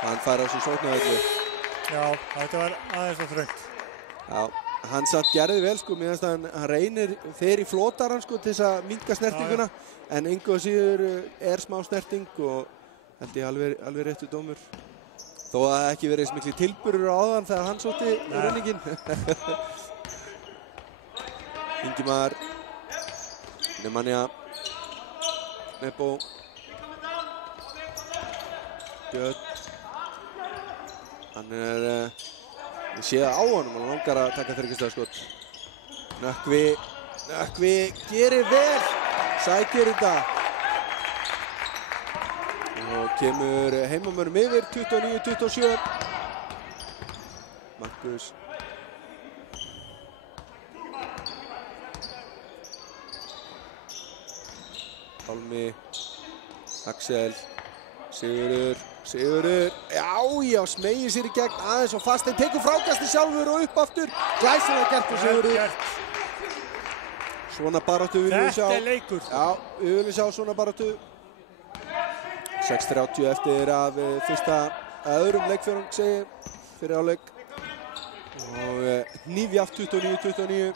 Hann fær á sig sóknarvelli. Já, þetta var aðeins og þröngt. Já, hann samt gerði vel sko, mér finnst að hann reynir þegar í flotar hann sko til þess að minnka snertinguna. Já. En engu að síður smá snerting og held ég alveg réttu dómur. Þó að það ekki verið eins mikli tilburur á áðan þegar hann sótti renninginn. Ingimar. Nemanja. Nebo. Björn. Hann ég sé það á honum, hann langar að taka þryggjastaðaskot. Nökkvi gerir vel, sækir þetta. Og kemur heimamönnum yfir 29-27. Markus. Pálmi. Axel. Sigurður, já, smeygir sér í gegn aðeins og fast, en tekur frákasti sjálfur og upp aftur. Glæsilega gert og Sigurður. Svona baráttu viljum við sjá. Þetta er leikur. Já, við viljum sjá svona baráttu. 6:30 eftir af öðrum leikfjörung, segi fyrir áleik. Og hnífjaft 29-29.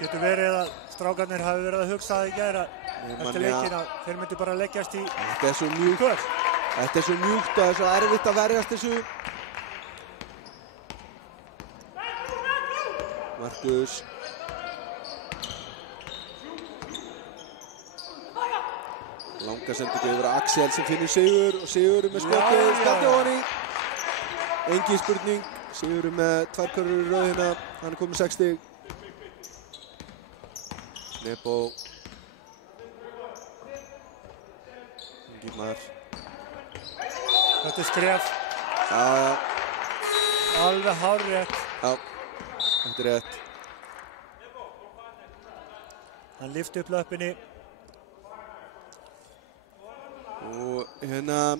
Getur verið að strákarnir hafi verið að hugsa það í gær eftir leikinn að þeir myndi bara leggjast í Þetta er svo mjúkt og það er svo erfitt að verjast þessu. Markus. Langa sendingu yfir Axel sem finnur Sigur og Sigur með skotið, skallið ofan í. Engin spurning, Sigur með 2 körfur í röðina, hann komið 6 stig. Nebo. Ingimar. Þetta skref. Já. Alveg hárrétt. Já, þetta rétt. Hann lyfti upp löppinni. Og hérna...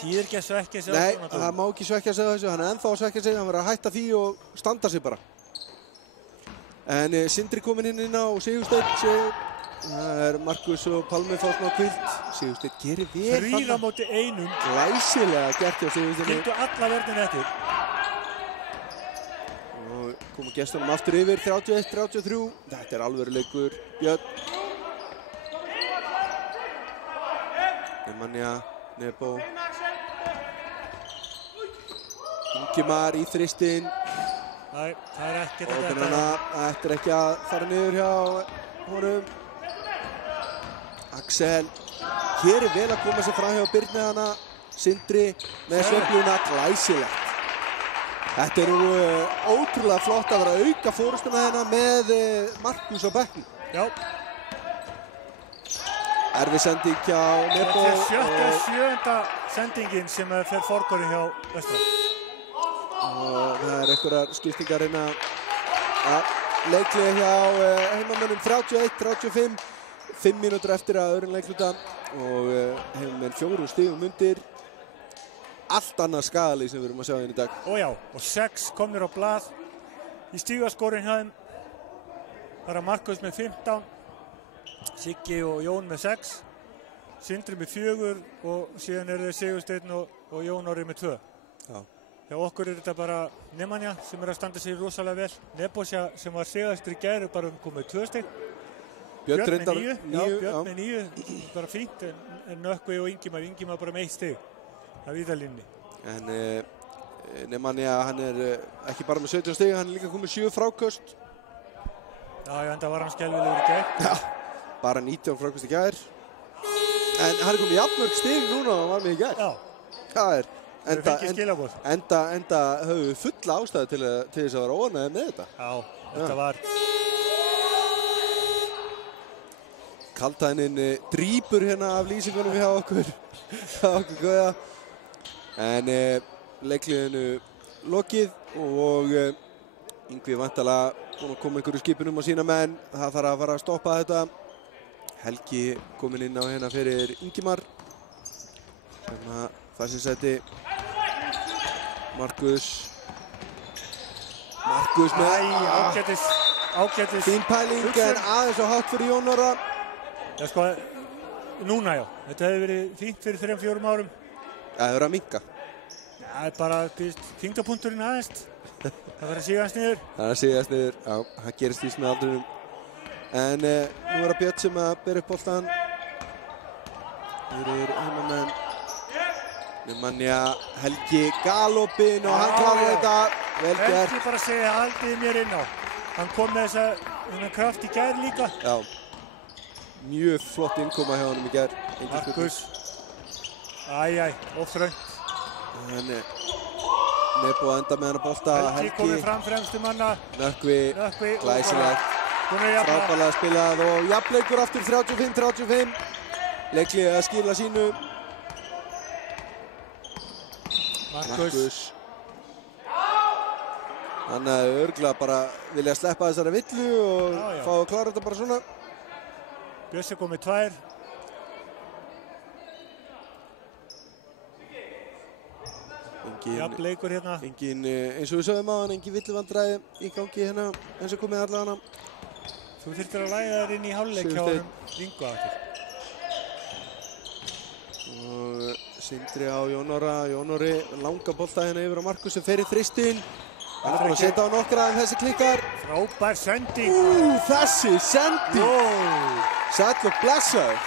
Þýðir ekki að svekkja sig. Nei, það má ekki svekkja sig þessu, hann ennþá að svekkja sig, hann verður að hætta því og standa sig bara. En Sindri kominn inn á Sigursteinn, það Markus og Pálmi fá smá kvilt. Sigursteinn gerir vel. 3 á móti 1. Glæsilega gert hjá Sigursteinni. Kynntu alla vörðin eftir. Og koma gestunum aftur yfir, 31-33. Þetta alvöru leikur, Björn. Nemanja, Nebo. Ingimar í þristinn. Nei, það ekkert að þetta. Þetta ekki að fara niður hjá honum. Axel hér vel að koma sér fram hjá Birni hana. Sindri með sveifluna, glæsilegt. Þetta ótrúlega flott að vera að auka fórustuna hérna með Markus á bekknum. Já. Erfið sending hjá Nebo. Þetta er 7. sendingin sem fer forgörðin hjá Vestra. Og það einhverjar skiptingar hérna. Leiklið hjá heimamönnum 31-35. 5 mínútur eftir að öðrum leikluta. Og heimamenn 4 stigum undir. Allt annað skaðalið sem við erum að sjá hérna í dag. Ó já, og 6 komnir á blað. Í stígaskorin hjá þeim. Það Markus með 15. Siggi og Jón með 6. Sindri með 4 og síðan þeir Sigursteinn og Jón Orri með 2. Já. Hjá okkur þetta bara Nemanja sem að standa sig rosalega vel. Nebosja sem var sigastur í gær bara komið 2 stig. Björn með 9. Já, Björn með 9. Bara fínt en Nökkvi og Ingimar bara með 1 stig. Það vítalínni. En Nemanja hann ekki bara með 17 stig, hann líka komið 7 fráköst. Já, en það var hann skelfilegur í gær. Já, bara 19 fráköst í gær. En hann komið jafnmörg stig núna og var með í gær. Já. Það enda höfum við fulla ástæðu til þess að vera óánægðir með þetta. Já, þetta var... Kaldhæðnin drýpur hérna af lýsingunum hjá okkur Guða. En leikliðinu lokið og Yngvi væntanlega búinn að koma einhverju skipunum á sína menn. Það þarf að fara að stoppa þetta. Helgi kominn inn á hérna fyrir Ingimar. Þessi seti Markus með ágætis fín pæling en aðeins og hátt fyrir Jón Orra. Já sko, núna já, þetta hefði verið fínt fyrir 3-4 árum. Það hefur verið að minnka. Það bara þyngdapunkturinn aðeins. Það verður að sígast niður. Það er að sígast niður, já, það gerist vís með aldrinum. En nú það Björn sem að bera upp boltan. Fyrir heimamenn. Nemanja, Helgi galopinn og hann klárar þetta. Vel gert. Helgi bara segja haldið mér inn á. Hann kom með þessa kraft í gær líka. Já. Mjög flott innkoma hjá honum í gær. Markus. Og þröngt. Nebo að enda með hann að bolta. Helgi komið fram fremstu manna. Nökkvi, glæsilegt. Frábærlega spilað og jafnleikur aftur 35-35. Leiklið að skila sínu. Markus. Hann hefði örugglega bara vilja sleppa þessari villu og fá að klára þetta bara svona. Bjössi kom með 2. Jafnleikur hérna. Engin, eins og við sögum á hann, engin villuvandræði í gangi hérna eins og komið allavega hana. Þú þyrftir að læða þér inn í hálfleik hjá honum Ingo aftur. Og Sindri á Jón Orra. Jón Orri langa bolta hérna yfir á Markus sem fer í þristinn. Hann búinn að setja á nokkra en þessi klikkar. Frábær sending. Þessi sending. Sæll og blessaður.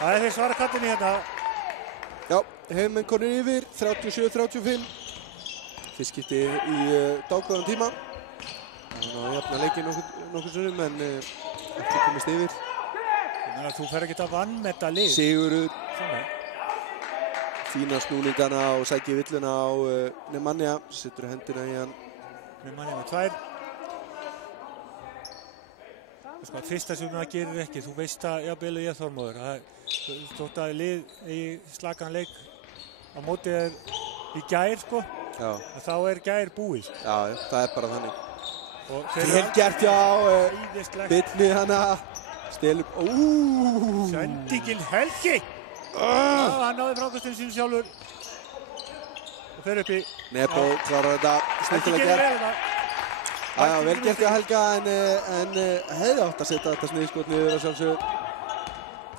Það þeir svara kallinni hérna. Já, heimamenn konur yfir, 37-35. Fyrst skipti í dágóðan tíma. Hann á að jafna leikinn nokkur sunnum en ekki komist yfir. Þú fer ekki að vanmeta lið. Sigurður. Svona. Fína snúningana og sækir villuna á Nemanja. Setur hendina í hann. Nemanja með 2. Sko, fyrsta sem það gerir ekki, þú veist að jafnvel ég Þormóður, þótt að lið í slagan leik á móti í gær, sko, þá gær búið. Já, það bara þannig. Og vel gert, já, Bylni hana, stelur, Sendingin Helgi! Hann náði frákastinu sínu sjálfur og fer upp í. Nebo klarar þetta snillilega gert. Já, vel gert hjá Helga en hefði átt að setja þetta sniðskot niður að sjálfsögðu.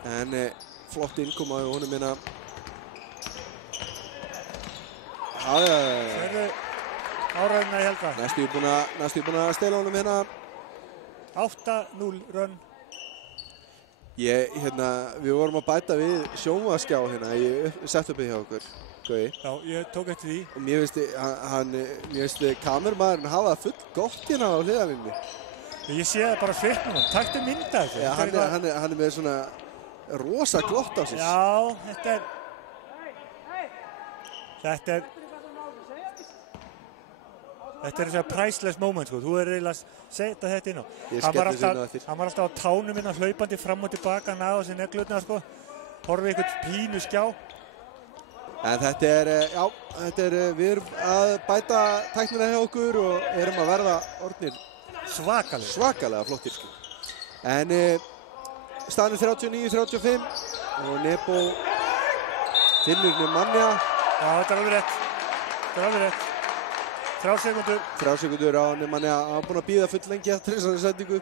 En flott innkoma á honum hérna. Sérðu áræðina í Helga. Næstu búin að stela honum hérna. 8-0 rönn. Við vorum að bæta við sjónvarpsskjá hérna í setupið hjá okkur. Gauði. Já, ég tók eftir því. Og mér finnst kameramaðurinn hafa það full gott hérna á hliðarlínunni. Ég sé það bara svipnum hann. Taktu mynda þessu. Já, hann er með svona rosa glott á sér. Já, þetta er þess að priceless moment, sko. Þú eiginlega að setja þetta inn á. Hann var alltaf á tánum minna, hlaupandi fram og tilbaka, náða sér neglutna, sko. Horfið einhvern pínu skjá. En við erum að bæta tæknina hjá okkur og erum að verða orðnir svakalega flottir, sko. En staðan 39-35 og Nebo finnur Nemanja. Já, þetta er alveg rétt. 3 sekúndur. 3 sekúndur á Nemanja. Hann er búinn að bíða full lengi eftir þessari sendingu.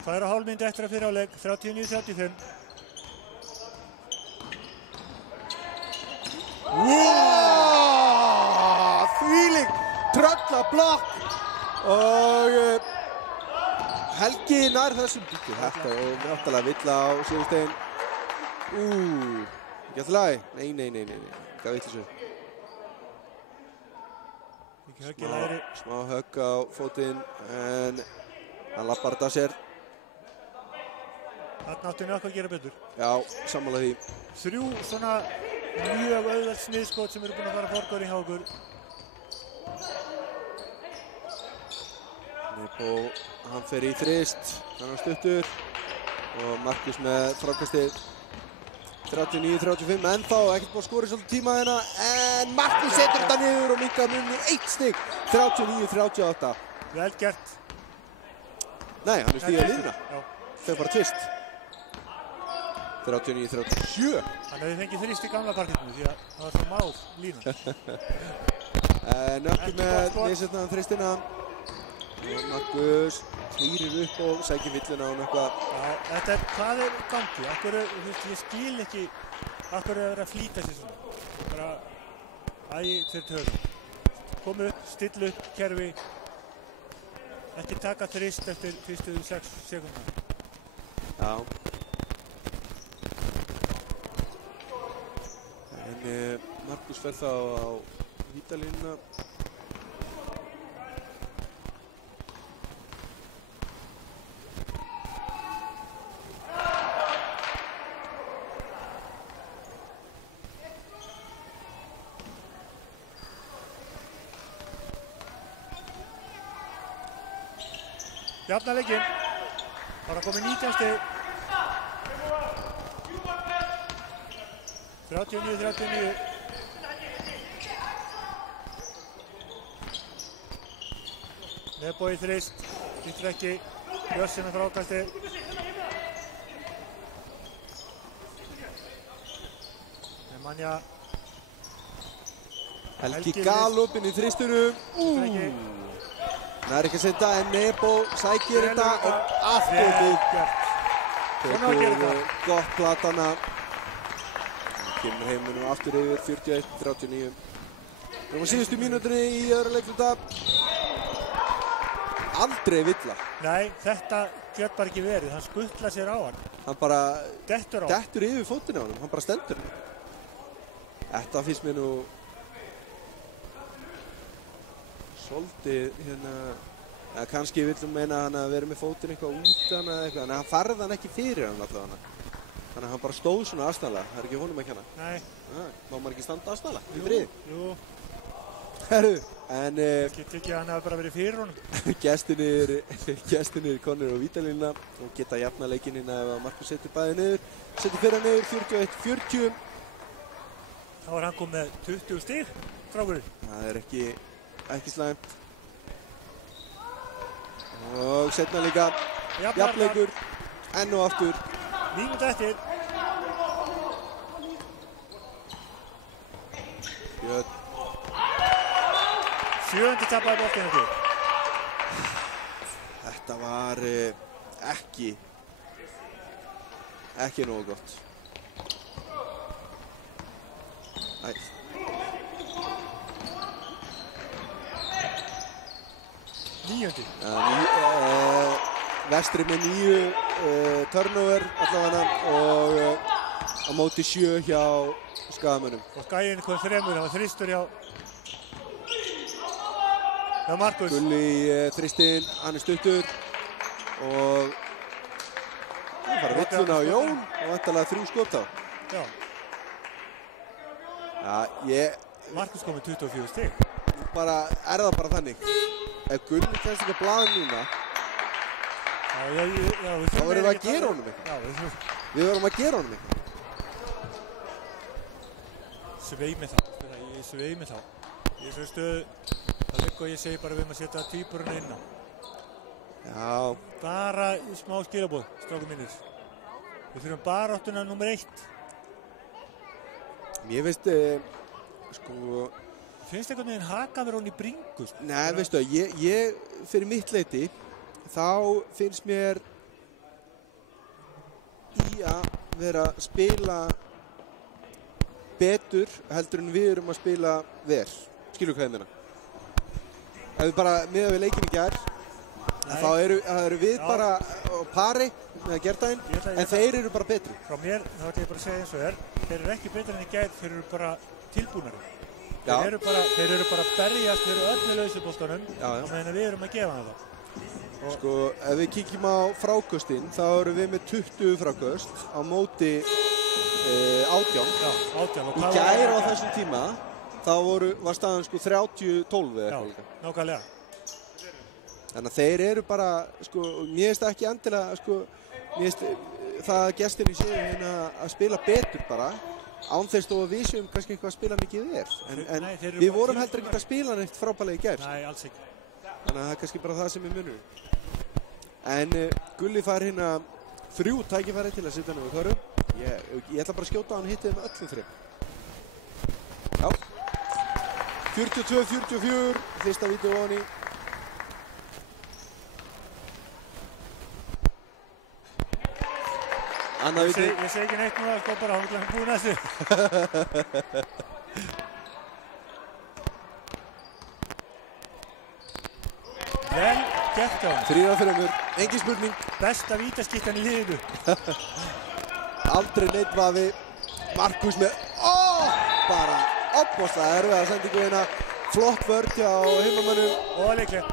Það er hálf mínútu eftir að fyrir áleik. 39-35. Þvílík tröllablokk og Helgi nær þessum bítu. Þetta og náttúrulega villa á síðustegin. Ekki alltaf lagi? Nei. Gaf villisu. Smá högg á fótinn en hann lappar þetta sér. Þarna átti nokkuð að gera betur. Já, sammála því. 3 svona mjög auðvelt sniðskot sem eru búin að fara forgóri hjá okkur. Nebo, hann fer í þrist, hann stuttur og Markus með frákastið 39-35, ennþá ekkert búið að skora í svolítið tíma hérna en Markus setur þetta niður og minkar munni 1 stig 39-38. Vel gert. Nei, hann stígað liðina. Þau bara tvist. 39-37. Hann hefði fengið þrist í gamla parkettinu því að það var svo mál línan. Nökkur með niðursetnaðan þristina. Og Markus knýrir upp og sækir villuna á eitthvað. Já, hvað er gangi? Ég skil ekki af hverju það er að flýta sér svona. Bara þeir tökum. Komu upp, stillu upp, kerfi. Ekki taka þrist eftir fyrstu 6 sekúndar. Já. En Markus fer þá á vítalínuna. Jafna leikinn. Bara komið 19 stig. 39-39. Nebo í þrist. Nýttur ekki. Björnsson með frákasti. Nemanja. Helgi galopinn í þristunum. Það er ekki að senda en Nebo sækir þetta og aftur við. Tekur gott platana. Kemur heimunum aftur yfir 41-39. Það var síðustu mínútinni í öðru leikluta. Aldrei villa. Nei, þetta gett bara ekki verið. Hann skuttla sér á hann. Hann bara dettur yfir fótinn á hann. Hann bara stendur hann. Þetta finnst mér nú svolítið hérna Ja, kannski viljum meina hann að vera með fótinn eitthvað út hann eða eitthvað, en hann farði hann ekki fyrir hann allavega. Þannig að hann bara stóð svona aðstæðlega, það ekki honum að kenna. Nei. Má maður ekki standa aðstæðlega, í friði? Jú. Herru, en... Get ekki að hann hafi bara verið fyrir honum. Gestinir konur á vítalínuna og geta jafna leikinn hérna ef að Markus setur bæði niður. Setur fyrir niður, 41-40. Þá hann komið með 20 stig, strákurinn. Það ekki slæmt. Og setna líka jafnleikur, enn og aftur. Mínútu eftir. Björn. 7. tapaði boltinn eftir. Þetta var ekki nógu gott. Æ. Níundi. Vestri með 9 turnover allavega og á móti 7 hjá Skagamönnum. Og Skaginn kom 3, það var þristur hjá Markus. Gulli þristinn, hann stuttur og það fara villuna á Jón og vantarlega 3 skot á. Já. Já, Markus kom með 24 stig. Það bara þannig. Ef Gulli kemst ekki að blaða núna, þá verðum við að gera honum eitthvað. Já, við verðum að gera honum eitthvað. Sveimi þá. Í þessu stöðu, það liggur og ég segi bara við erum að setja tvíburuna inn á. Já. Bara í smá skilaboð, strákum mínir. Við þurfum baráttuna nummer 1. Mér finnst, Finnst einhvern veginn haka verið hún í bringu? Nei, veistu, ég fyrir mitt leyti, þá finnst mér í að vera að spila betur heldur en við erum að spila verð. Skilur hvað ég meina? Ef við bara miðað við leikinn í gær, þá eru við bara á pari með gerdaginn, en þeir eru bara betri. Frá mér, þá ætlum ég bara að segja eins og þeir eru ekki betri en í gær, þeir eru bara tilbúnari. Þeir eru bara að berjast, þeir eru öllu lausuboltanum, meðan við erum að gefa það. Sko, ef við kíkjum á fráköstin, þá eru við með 20 fráköst á móti 18. Já, 18. Í gær á þessum tíma, þá var staðan sko 30-12 eða eitthvað líka. Já, nákvæmlega. Þannig að þeir eru bara, sko, mér finnst ekki endilega, sko, mér finnst það að gestinni séu hérna að spila betur bara, án þess þó að við séum kannski eitthvað að spila mikið verð. En við vorum heldur ekki að spila neitt frábærlega í gær. Nei, alls ekki. Þannig að það er kannski bara það sem er munur. En Gulli fær hérna 3 tækifæri til að sitja hann við Köru. Ég ætla bara að skjóta hann hittið með öllum 3. Já. 42-44, fyrsta vídeó á hann í. Ég segi ekki neitt núna, sko, bara hann er búinn að þessu. Vel gert á hann. 3-3, engin spurning. Besta vítaskiptan í liðinu. Aldrei neitt vafi. Markus með, bara opbóðslega erfiða sendingu hérna. Flott vörn hjá heimamönnum. Og líklega.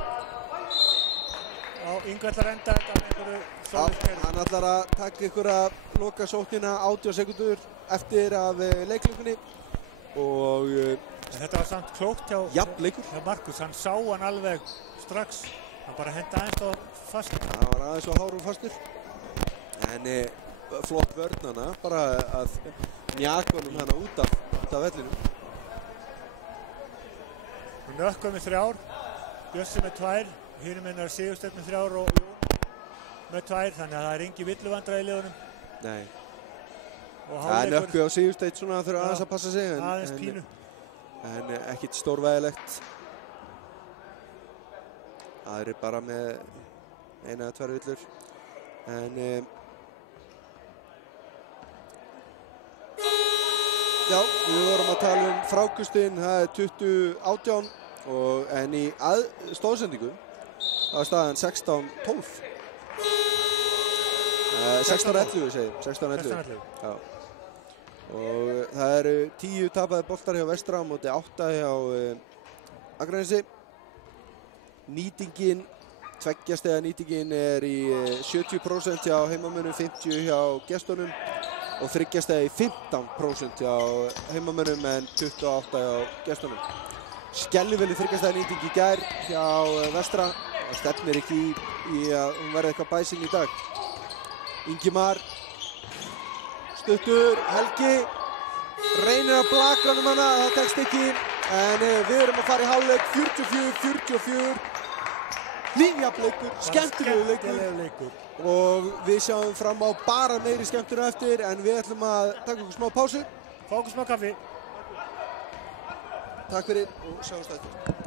Yngvar ætlar að enda þetta með einhverju sóknarkerfi. Hann ætlar að taka ykkur að loka sóknina 80 sekundur eftir af leiklingunni. Og þetta var samt klókt hjá Markus. Hann sá hann alveg strax. Hann bara henda aðeins á fastur. Það var aðeins á hárum fastur. En flott vörn hana, bara að mjaka honum hana út af vellinu. Nökkva með 3, Bjössi með 2, hinum hennar Sigursteinn með 3 og Jón með 2, þannig að það er engin villuvandræði í liðunum. Nei. Það er Nökkvi og Sigursteinn svona þurfa aðeins að passa sig. Aðeins pínu. En ekkit stórvægilegt. Það er bara með 1 eða 2 villur. En já, við vorum að tala um frákustin, það er 20-18 en í stóðsendingu það er staðan 16-12. 16-11 segir, 16-11. Já. Og það eru 10 tapaði boltar hjá Vestra á móti 8 hjá Akranesi. Nýtingin Tveggja stiga nýtingin í 70% hjá heimamönnum, 50 hjá gestunum og þriggja stiga í 15% hjá heimamönnum en 28 hjá gestunum. Skelfileg þriggja stiga nýting í gær hjá Vestra og stefnir ekki í að hún verði eitthvað bæsinn í dag. Ingimar, stuttur, Helgi, reynir að blaka um hana, það tekst ekki en við erum að fara í hálfleik 44-44. Lífjafnleikur, skemmtilegu leikur og við sjáum fram á bara meiri skemmtuna eftir en við ætlum að taka okkur smá pásu. Fá okkur smá kaffi. Takk fyrir og sjáumst eftir.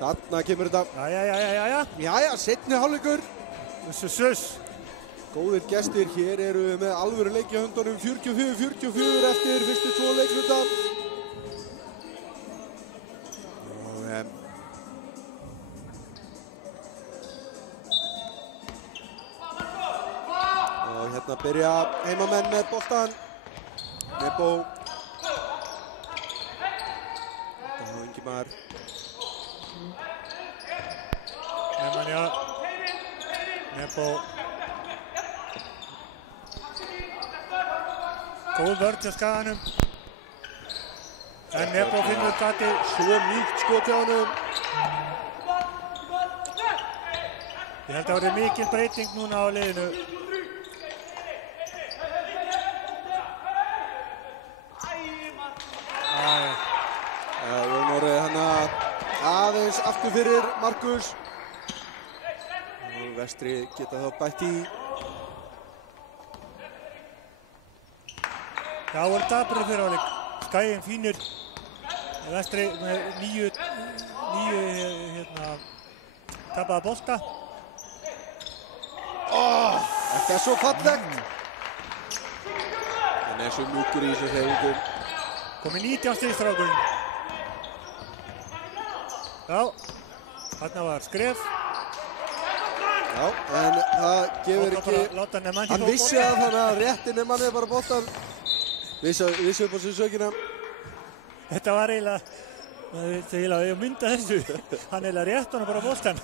Þarna kemur þetta. Jæja, seinni hálfleikur. Góðir gestir, hér eru við með alvöru leik í höndunum. 44-44 eftir fyrstu 2 leikluta. Og hérna byrja heimamenn með boltan. Nebo. Það var Ingimar. Nemanja. Nebo. Góð vörn hjá Skaganum. En Nebo finnur gati. Svo mjúkt skot hjá honum. Ég held að það verið mikil breyting núna á liðinu. Jón Orri aðeins aftur fyrir Markus. Og Vestri geta þá bætt í. Já, það voru dabrið fyrir áleik. Skaginn fínir. Vestri með 9 tapaða bolta. Þetta er svo fallegt. Hann er svo mjúkur í þessu hreyfingum. Komið 19 stig strákurinn. Já, þarna var skref. Já, en það gefur ekki. Hann vissi að þannig að rétti Nemanja bara boltan. Vissi upp á sig sökina. Þetta var eiginlega, ég mynda þessu. Hann eiginlega rétt hann bara boltan.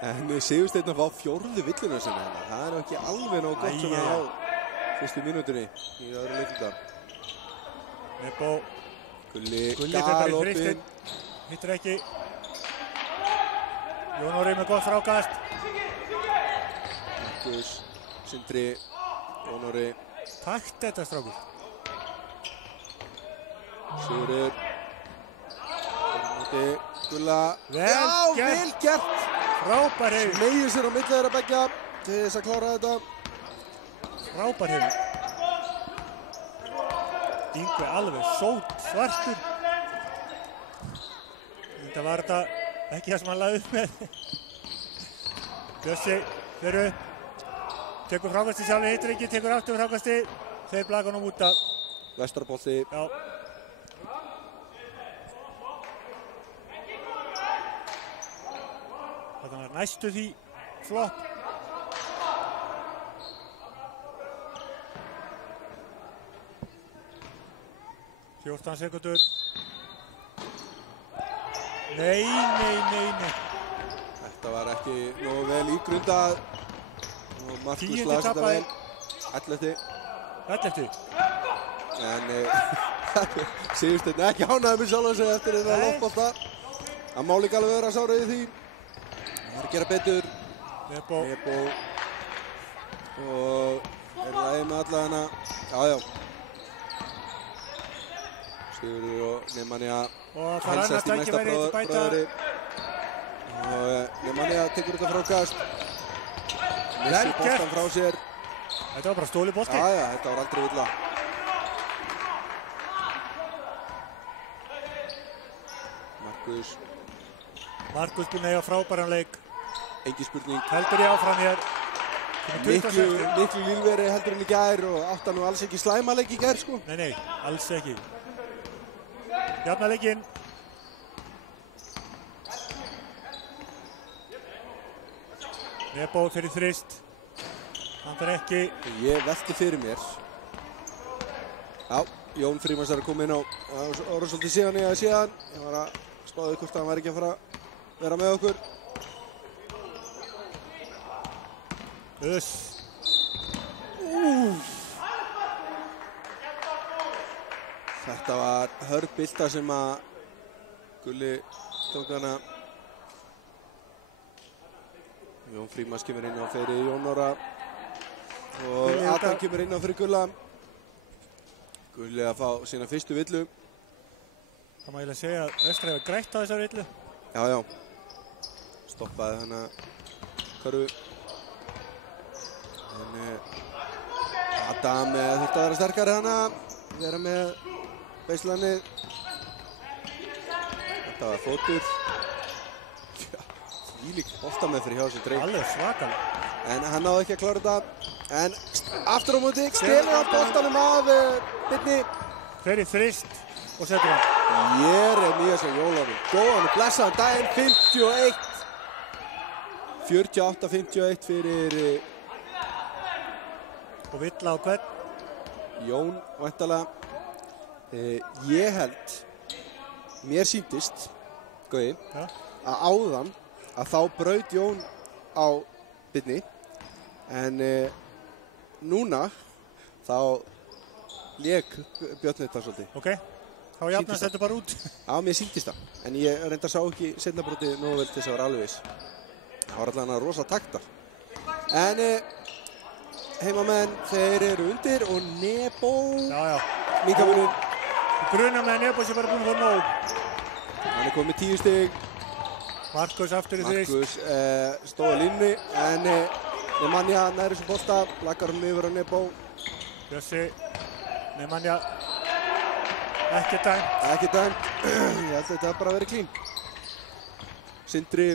En Sigursteinn að fá 4. villuna sinna hérna. Það er ekki alveg nóg gott svona á fyrstu mínútunni í öðru leikluta. Nebo. Gulli galopinn. Hittir ekki. Jón Orri með gott frákast. Markus, Sindri, Jón Orri. Takt þetta strákur. Sigurður. Gulla. Vel gert. Frábær hefur. Smeygir sér á milli þeirra beggja til þess að klára þetta. Frábær hefur. Yngvi alveg sót svartur. Þetta var þetta ekki það sem hann lagði upp með. Bjössi fyrir upp. Tekur frákasti sjálf, hittir ekki, tekur aftur frákasti. Þeir blaka honum út af. Vestarbolti. Já. Þetta var næstu því flopp. Fjórtán sekundur. Nei. Þetta var ekki nógu vel ígrundað. Og Markus las þetta vel. 11. En Sigursteinn ekki ánægður með sjálfan sig eftir þetta loftbolta. Það má líka alveg vera sárið í því. Það er að gera betur. Nebo. Og er lagið með alla hana. Já. Sigurður og Nemanja helsast í næsta bráðari. Og Nemanja tekur þetta frákast. Missir boltan frá sér. Þetta var bara stóli bolti. Já, þetta var aldrei villa. Markus búinn að eiga frábæran leik. Engin spurning. Heldur ég áfram hér. Miklu lífveri heldur hann í gær og átti hann nú alls ekki slæma leik í gær sko. Nei, alls ekki. Jafna leikinn. Nebo fyrir þrist. Hann fer ekki. Ég velti fyrir mér. Já, Jón Frímanns er að koma inn á orða svolítið síðan ég að síðan. Ég var að spáði hvort hann væri ekki að fara að vera með okkur. Þetta var hörð bylta sem að Gulli tók hana. Jón Frímanns kemur inn á fyrir Jón Orra og Adam kemur inn á fyrir Gulla. Gulli að fá sína fyrstu villu. Það má eiginlega segja að Vestra hefur grætt á þessari villu. Já. Stoppaði hana körfu. En Adam þurfti að vera sterkari hana. Vera með beislanið. Þetta var fótur. Þvílík boltameðferð hjá þessum dreng. Alveg svakalega. En hann náði ekki að klára þetta. En aftur á móti stelur hann boltanum af Birni. Fer í þrist og setur hann. Jeremías og Jólaður. Góðan og blessaðan daginn. 48-51 fyrir og Villa á hvern. Jón væntanlega. Ég held, mér sýndist, Gauði, að áðan að þá braut Jón á Birni. En núna þá lék Björn þetta svolítið. Ok, þá jafnast þetta bara út. Já, mér sýndist það. En ég reyndar sá ekki seinnabrotið nógu vel til þess að vera alveg viss. Það var allavega rosa takta. En heimamenn, þeir eru undir og Nebo líka munum. Grunar með Nebo sem bara búin að fá nóg. Hann er komið 10 stig. Markus aftur í þrist. Markus stóð á línni en Nemanja næri sem bolta, lagar hann yfir á Nebo. Bjössi, Nemanja, ekki dæmt. Ekki dæmt. Ég held að þetta bara verið klín. Sindri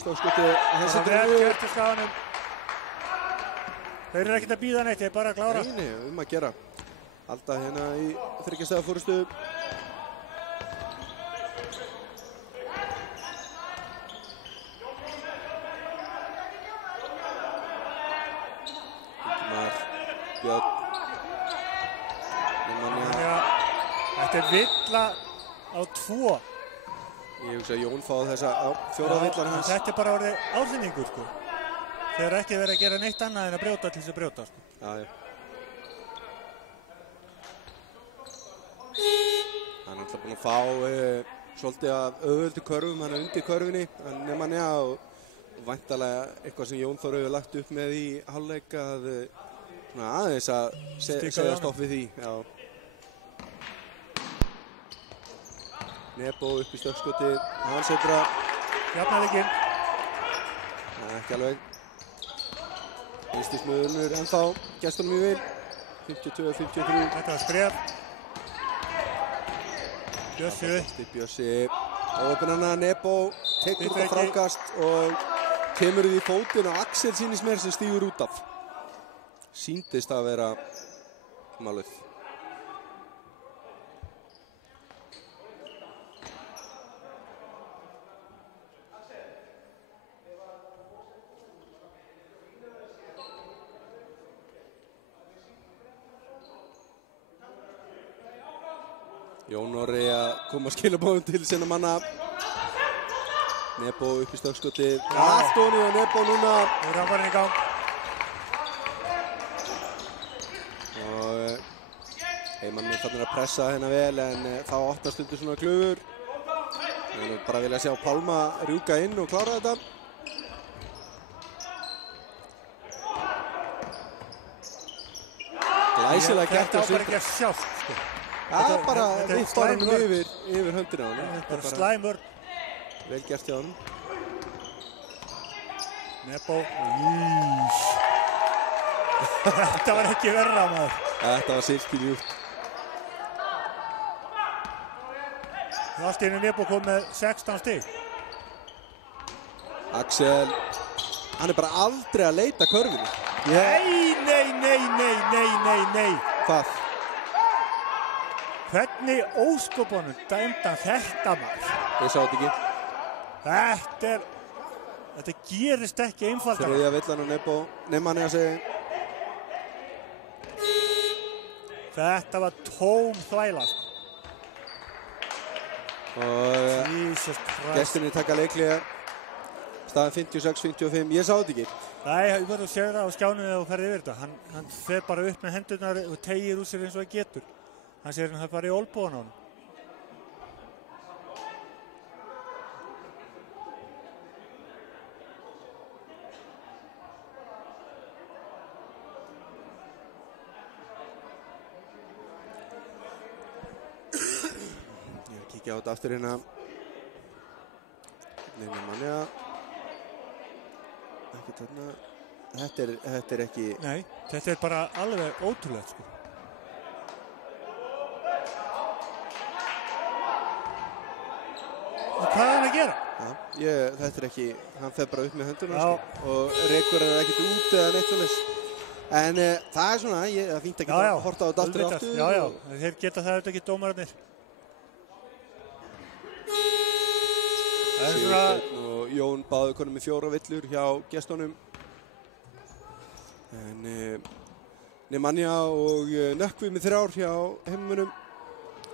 stóðskotið að þessi Það er vel gert í skaganum. Þeir eru ekkert að bíða neitt, þeir bara að klára. Nei, að gera. Alltaf hérna í þriggja fórustu. Ingmar, Björn, Nemanja. Þetta er Villa á 2. Ég hugsa að Jón fáði þessa fjóra villan hans. Þetta er bara orðið áþynningur, sko. Þeir eru ekki verið að gera neitt annað en að brjóta til þess að brjóta, sko. Já. Hann er alltaf búinn að fá svolítið af auðvöldu körfum, hann er undir körfinni, Nemanja og væntanlega eitthvað sem Jón Þór hefur lagt upp með í hálfleik að aðeins að segja stopp við því. Já. Nebo upp í stökkskotið, hann setur að jafnarleikinn. Ekki alveg. Vinstri smuðurnur ennþá, gestunum í vil. 52-53. Þetta var skref. Bjössi upp. Bjössi óöfnana, Nebo tekur þetta frákast og kemur því fótinn á Axel sýnist mér sem stígur út af. Sýndist að vera málið. Jón Orri að koma skilabóðum til sinna manna. Nebo upp í stökkskotið. Allt ofan og Nebo núna. Nú er hann farin í gang. Og heimamenn fannir að pressa hérna vel en þá opnast undir svona klöfur. Við erum bara vilja sjá Pálma rjúka inn og klára þetta. Glæsilega gert Þetta á á bara ekki að sjást, sko. Það er bara viftar hann yfir höndina á hann. Þetta er slæmur. Vel gert hjá hann. Nebo. Þetta var ekki verra, maður. Þetta var silkiljúft. Allt í einu Nebo kom með 16 stig. Axel, hann er bara aldrei að leita körfinu. Nei. Hvað? Hvernig óskopunum dæmdan þetta, maður? Ég sá þetta ekki. Þetta gerist ekki einfaldara. Þriðja villan og Nebo, Nemanja segi. Þetta var tóm þvæla. Og gestinni taka leiklega. Staðan 56-55, ég sá þetta ekki. Nei, þú verður að segja það á skjánum þegar þú ferði yfir þetta. Hann fer bara upp með hendurnar og tegir úr sér eins og það getur. Hann segir hann það bara í olbúan á hann. Ég kíkja á þetta aftur hérna. Nemanja. Ekki þarna. Þetta er ekki... Nei, þetta er bara alveg ótrúlegt, sko. þetta ekki, hann fer bara upp með hönduna sko, og rekur ekkert út eða neitt annars. En það svona, það er fínt að geta horta á þetta aftur og aftur. Já, þeir geta það auðvitað ekki dómararnir. Sigursteinn og Jón báðu konum með 4 villur hjá gestunum. En Nemanja og Nökkvi með 3 hjá heimamunum.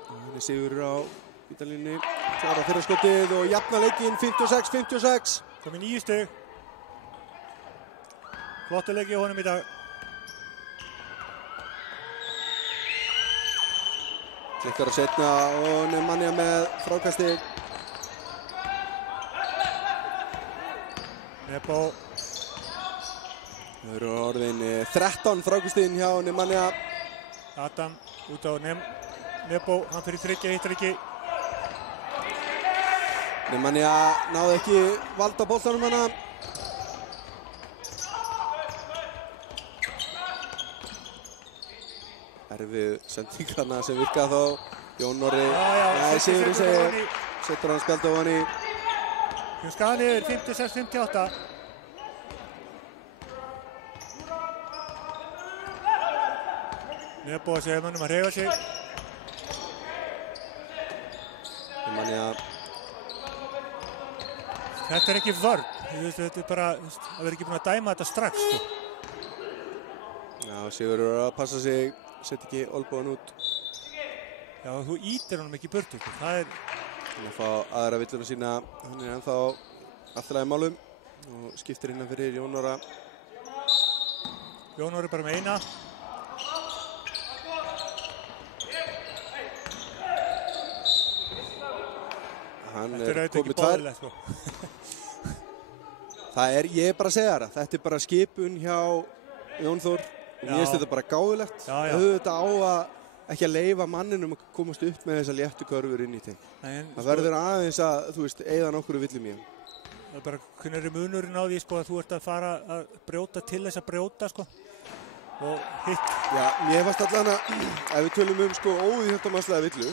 Þannig Sigur á vítalínni. Klára fyrra skotið og jafna leikinn 56-56. Komið 9 stig. Flottu leiki á honum í dag. Klikkar að setna og Nemanja með frákasti. Nebo. Það eru orðin 13 frákastin hjá Nemanja. Adam út á Nebo, hann fyrir 3, hittar ekki. Nemanja náði ekki valda boltanum hana. Erfið sendingarna sem virka þá. Jón Orri, Sigurður segir, setur hann spjald á hann í. Skaða niður, 56-58. Nebo að segja mönnum að hreyfa sig. Nemanja. Þetta er ekki vörn. Þetta er bara, það verður ekki búin að dæma þetta strax, sko. Já, Sigurður að passa sig, setja ekki olbúan út. Já, þú ítir honum ekki burtu, sko. Það er... Hann að fá aðra villuna sína, hann er ennþá alltaf í málum og skiptir innan fyrir Jón Orra. Jón Orri bara með eina. Hann þetta er auðvitað ekki báðilegt, sko. Ég er bara að segja það, þetta er bara skipun hjá Jón Þór og mér finnst þetta bara gáðilegt. Auðvitað á að ekki að leyfa manninum að komast upp með þessa léttu körfur inn í teik. Það verður aðeins að, þú veist, eyða nokkru villum í hann. Það er bara, hvernig er munurinn á því, sko, að þú ert að fara að brjóta til þess að brjóta, sko. Og hitt. Já, ég fannst allan að, ef við tölum sko, óíþjóttamannslega villu,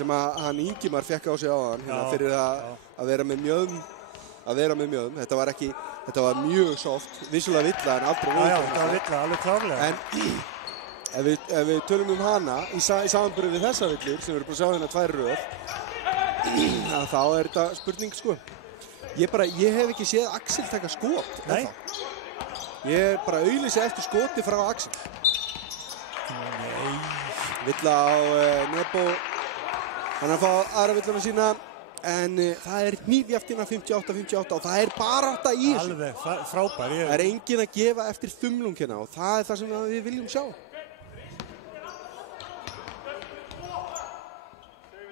sem að hann Ingimar fekk á sig á hann, hérna fyrir að vera með mjöðum. Þetta var mjög soft, vissulega villa en aldrei óíþjóttamannslega. Já, þetta var villa, alveg klárlega. Ef við tölum hana í samanburði við þessa villur sem við erum búin að sjá hérna 2 röð, þá er þetta spurning sko. Ég hef ekki séð Axel taka skot. Nei. Ég er bara auglýsi eftir skoti frá Axel. Nei. Villa á Nebo. Hann að fá aðra villuna sína en það er hnífjaftina 58-58 og það er barátta í þessu. Alveg frábær. Það er enginn að gefa eftir þumlung hérna og það er það sem við viljum sjá.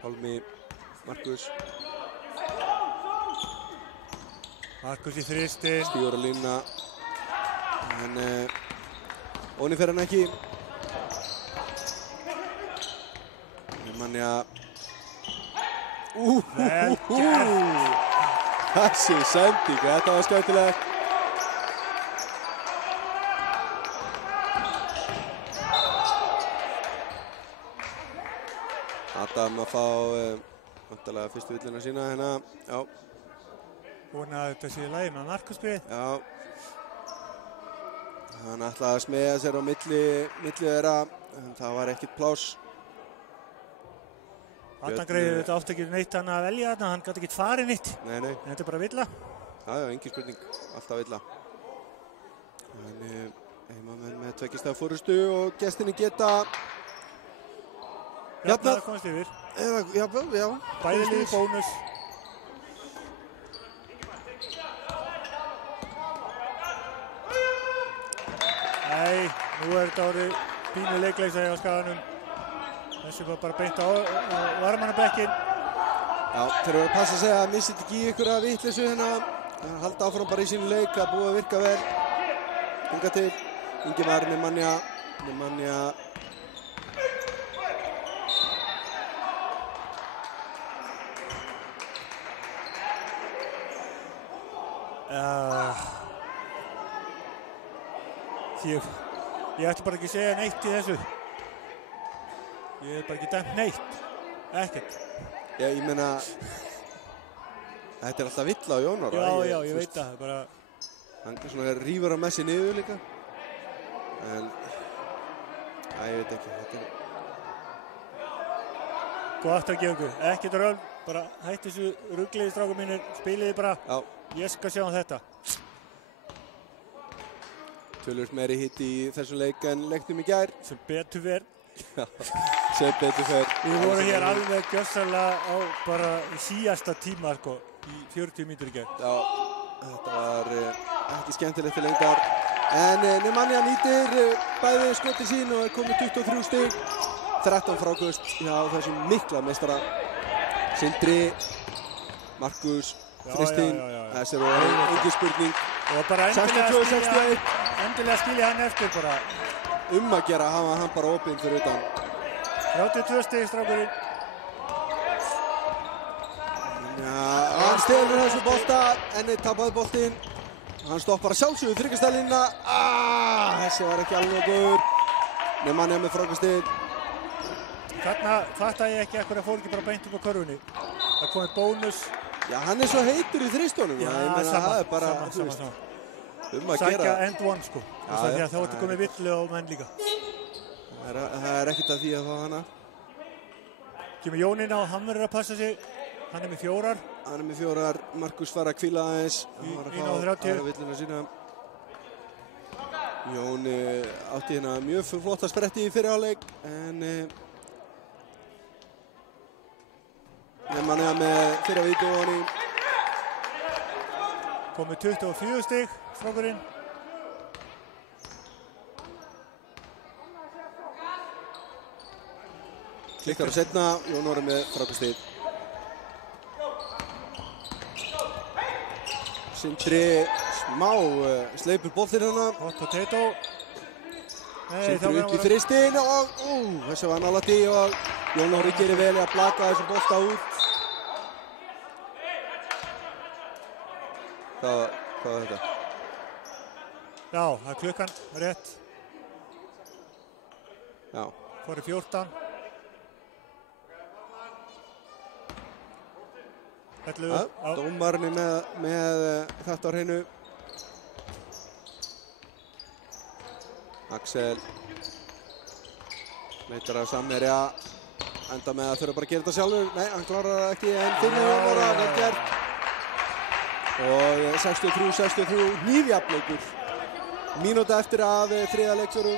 Pálmi, Markus í þristi. Stígur að lína. En óni fer hann ekki. Nemanja. Þessi sending, þetta var skemmtilegt. Adam að fá vantarlega fyrstu villuna sína hérna, já. Búinn að þetta sé í lagi með Markusbyrð. Já. Hann ætlaði að smeja sér á milli þeirra, en það var ekkert pláss. Adam greiði þetta oft ekki neitt hann að velja þarna, hann gat ekki farið neitt. Nei. En þetta er bara villa. Já, engin spurning, alltaf villa. En heimamenn með 2 stiga forystu og gestinni geta jafnað að komast yfir. Já. Bæði lið bónus. Nei, nú er þetta orðið pínu leikleisa hjá Skaganum. Þessi var bara beint á varmannabekkin. Já, þeir eru að passa að segja að missið ekki í ykkur að vitleysu hérna. Halda áfram bara í sínu leik að búið að virka vel. Hingað til. Ingimar, Nemanja. Ég ætti bara ekki að segja neitt í þessu. Ég hef bara ekki dæmt neitt. Ekkert. Já, ég meina Þetta er alltaf vill á Jón Orra. Já, ég veit það, bara... Hann svona rífur að Messi niður líka. En... ég veit ekki, þetta er... Gott að gefa ykkur, ekkert röl, bara hætti þessu ruggliði strákum mínir, spiliði bara. Já. Ég skal sjá þetta. Tölvöld meiri hitt í þessum leik en leiknum í gær. Sem betur fer. Sem betur fer. Við vorum hér alveg gjörsamlega á bara síðasta tíma, sko, í 40 mínútur í gær. Já, þetta var ekki skemmtilegt til lengdar. En Nemanja nýtir bæði skotin sín og er komið 23 stig. 13 fráköst hjá þessum mikla meistara. Sindri, Markus, Kristín, þessi eru engin spurning. Og bara endilega skilja hann eftir bara. Að gera að hafa hann bara opinn fyrir utan. 32 stig strákurinn. Já, hann stelur þessu bolta, en tapaði boltinn. Hann stoppar að sjálfsögðu þryggastælina. Þessi var ekki alveg góður. Nemanja með frákastið. Þarna fattaði ég ekki að hverja fór ekki bara beint upp á körfunni. Það komið bónus. Já, hann er svo heitur í þristónum. Já, sama. Sækja end one, sko. Þá ertu komið villu á menn líka. Það er ekkert að því að fá hana. Kemur Jón inn á, hann verður að passa sig. Hann er með 4. Hann er með 4. Markus fara að hvíla aðeins. Inn á 30. Villuna sína. Jón átti hérna mjög flotta spretti í fyrirháleik, en Nemanja með fyrra víti og hann í. Komið 24 stig, strákurinn. Klikkar á setna, Jón Orri með frákastið. Sindri smá sleipur boltinn hana. Hot potato. Sindri upp í þristinn og þessi var nálægt í og Jón Orri gerir vel að blaka þessum bolta út. Hvað var þetta? Já, það er klukkan, rétt. Já. Fór í 14. 11. Dómarinn með þetta á hreinu. Axel leitar að samherja, enda með að þurfa bara að gera þetta sjálfur. Nei, hann klárar það ekki, en finnur Jón Orra, vel gert. Og 63-63, hnífjafnleikur. Mínúta eftir af þriðja leikfjöru.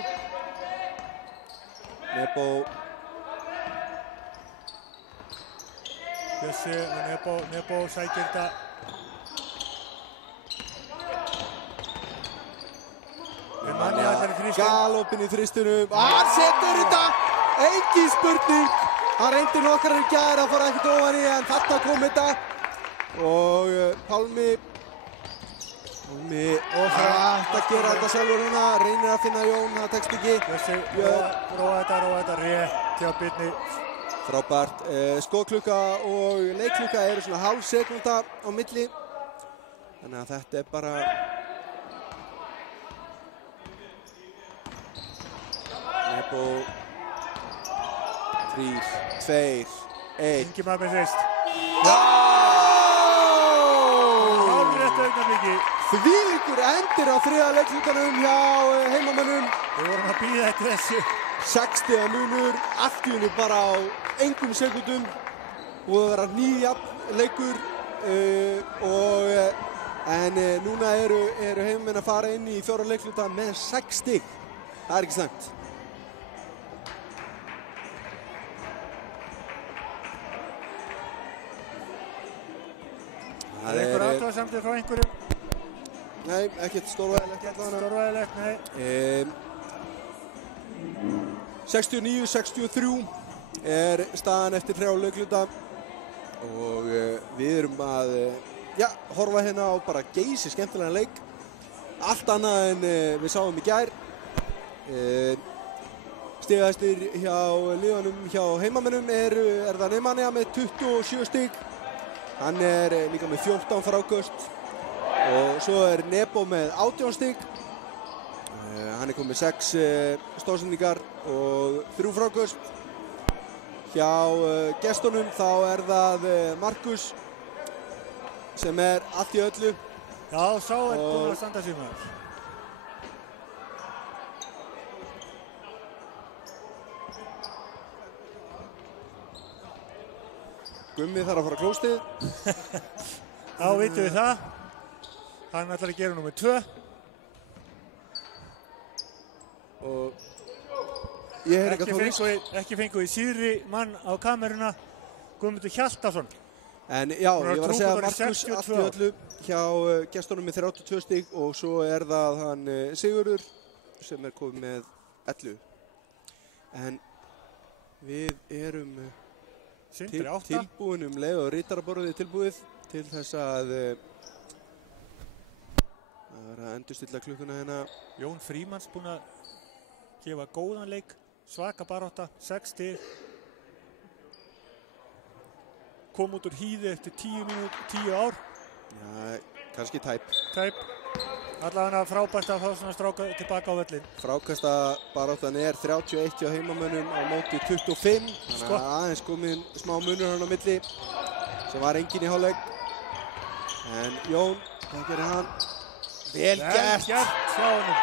Bjössi og Nebo sækir þetta. Nemanja allar í þristinum. Galopinn í þristinum. Hann setur þetta! Engin spurning! Hann reyndi nokkrar í gær, það fór ekkert ofan í, en þarna kom þetta. Og Pálmi að gera þetta sjálfur núna, reynir að finna Jón, það tekst ekki. Bjössi, róa þetta rétt hjá Birni. Frábært. Skotklukka og leikklukka eru svona hálf sekúnda á milli. Þannig að þetta er bara... Nebo 3, 2, 1. Ingimar með þrist. Já! Hálfrétt augnablikki. Þvílíkur endir á þriðja leiklutanum hjá heimamönnum. Við vorum að bíða eftir þessu. 60 munur, allt í hennu bara á engum sekúndum. Búið að vera nýjafn leikur. En núna eru heimamenn að fara inn í fjóra leikluta með 6 stig. Það er ekki slæmt. Það er einhver athugasemdir frá einhverjum? Nei, ekkert stórvægilegt. Stórvægilegt, nei. 69-63 er staðan eftir 3 leikluta og við erum að horfa hérna á bara geysi skemmtilegan leik. Allt annað en við sáum í gær. Stigahæstir hjá liðunum hjá heimamönnum er það Nemanja með 27 stig. Hann er líka með 14 fráköst og svo er Nebo með 18 stig. Hann er komið 6 stóðsendingar og 3 fráköst. Hjá gestunum þá er það Markus sem allt í öllu. Já, sá búinn að standa sig maður. Gummi þarf að fara á klóstið. Já, vitum við það. Hann ætlar að gera númer 2. Og ég heyri ekki fengum við síðri mann á kameruna, Guðmundur Hjaltason. En já, ég var að segja Markus allt í öllu hjá gestunum með 32 stig og svo það hann Sigurður sem komið með 11. En við erum tilbúin leið og ritaraborðið tilbúið til þess að vera að endurstilla klukkuna hérna. Jón Frímanns búinn að gefa góðan leik, svaka barátta, 6 stig. Kom út úr hýði eftir 10 ár. Já, kannski tæp. Allavega frábært að fá svona stráka tilbaka á völlin. Frákasta baráttan 31 hjá heimamönnum á móti 25. Þannig að aðeins komin smá munur hann á milli sem var enginn í hálfleik. En Jón, hvað gerir hann? Vel gert hjá honum.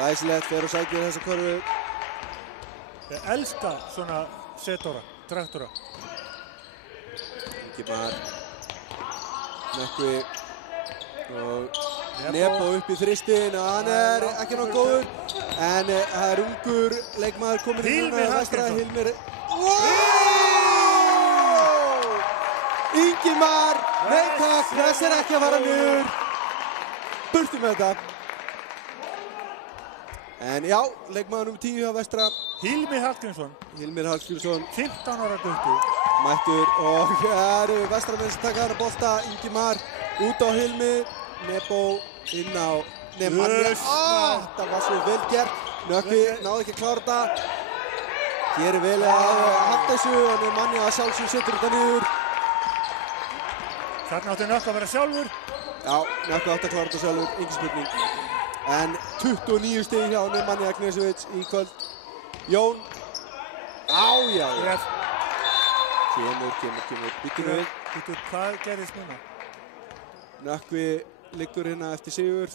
Læsilegt fer og sækir þessa körfu. Ég elska svona setóra, traktora. Ingimar, Nökkvi og Nebo upp í þristin og hann ekki nóg góður. En það ungur leikmaður kominn inn á vestra, Hilmir. Ingimar, nei takk, þess ekki að fara niður. Burtu með þetta. En já, leikmaður nr. 10 á vestra. Hilmir Hallgrímsson. 15 ára gutti. Mættur og það vestramenn sem taka hana bolta. Ingimar út á Hilmi. Nebo inn á Nemanja. Það var svo vel gert. Nökkvi náði ekki að klára þetta. Gerir vel að halda þessu og Nemanja að sjálfsög setur þetta niður. Þarna átti Nökkvi að vera sjálfur. Já, Nökkvi átti að klára þetta sjálfur, engin spurning. En 29 stig hjá Nemanja Knežević í kvöld. Jón. Já. Kemur. Býtum við. Hvað gerðist núna? Nökkvi liggur hérna eftir Sigurð.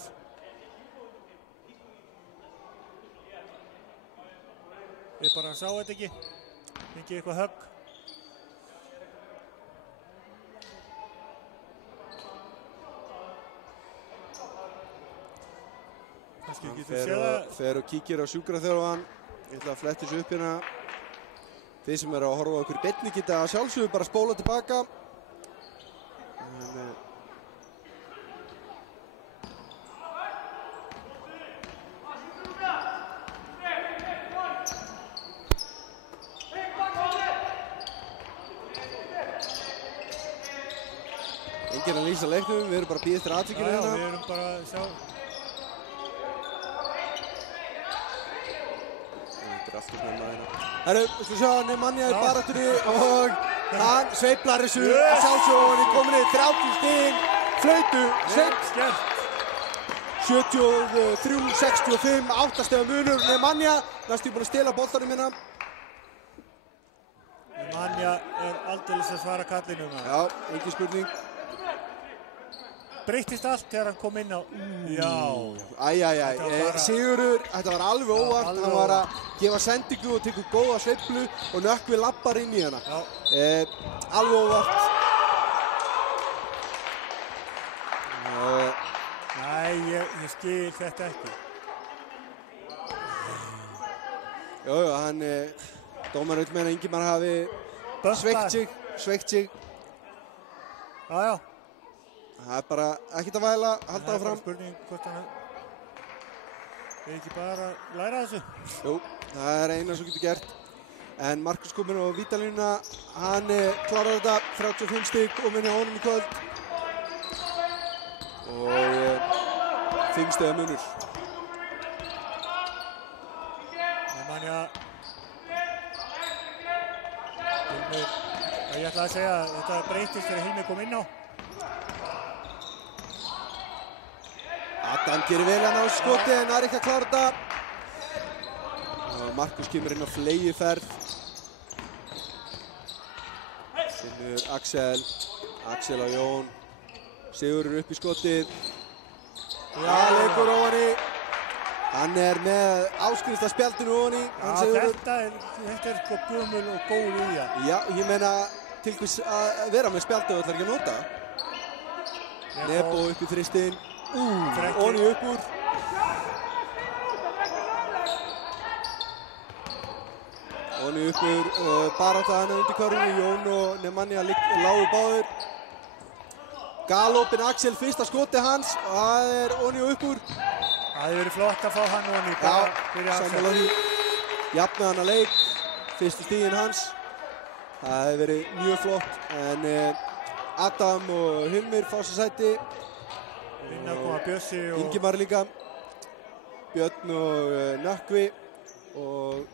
Við bara sá þetta ekki. Fengið eitthvað högg. Fer og kíkir á sjúkraþjálfarann. Ég ætla að fletta þessu upp hérna. Þið sem að horfa á okkur í beinni geta að sjálfsögðu bara spóla tilbaka. Enginn að lýsa leiknum, við erum bara að bíða eftir atvikinu hérna. Já, við erum bara að sjá. Þetta alltaf snemma hérna. Herru, við skulum sjá Nemanja í baráttunni og hann sveiflar þessu að sjálfsögðu og hann komin í 30 stig, flautu, sveifl. 73-65, 8 stiga munur. Nemanja, næstum búinn að stela boltanum hérna. Nemanja aldeilis að svara kallinum. Já, engin spurning. Breyttist allt þegar hann kom inn á. Já. Sigurður, þetta var alveg óvart. Hann var að gefa sendingu og tekur góða sveiflu og Nökkvi lappar inn í hana. Alveg óvart. Nei, ég skil þetta ekki. Hann dómarinn vill meina að Ingimar hafi sveikt sig. Já. Það er bara ekkert að væla, halda það fram. Það er bara spurning hvort hann ekki bara læra þessu. Jú, það er eina sem getur gert. En Markus kominn á vítalínuna, hann klárar þetta, 35 stig og minni á honum í kvöld. Og 5 stiga munur. Nemanja. Ég ætla að segja að þetta breytist þegar Hilmi kom inn á. Adam gerir vel að ná skoti en það er ekki að klára þetta. Markus kemur inn á fleygiferð. Finnur Axel á Jón. Sigurður upp í skotið. Já, leikur ofan í. Hann með áskrifta spjaldinu ofan í. Þetta er sko gömul og góð í það. Já, ég meina til hvers að vera með spjaldu og ætlar ekki að nota. Nebo upp í þristinn. Ofan í upp úr. Ofan í upp úr. Barátta hana undir körfunni. Jón og Nemanja lágu báðir. Galopin Axel, fyrsta skoti hans. Það ofan í upp úr. Það hefur verið flott að fá hann ofan í bara fyrir Axel. Sammála því. Jafnaði hann að leik. Fyrstu stiginn hans. Það hefur verið mjög flott. En Adam og Hilmir fá sér sæti. Vinna koma Bjössi og Ingimar líka. Björn og Nökkvi. Og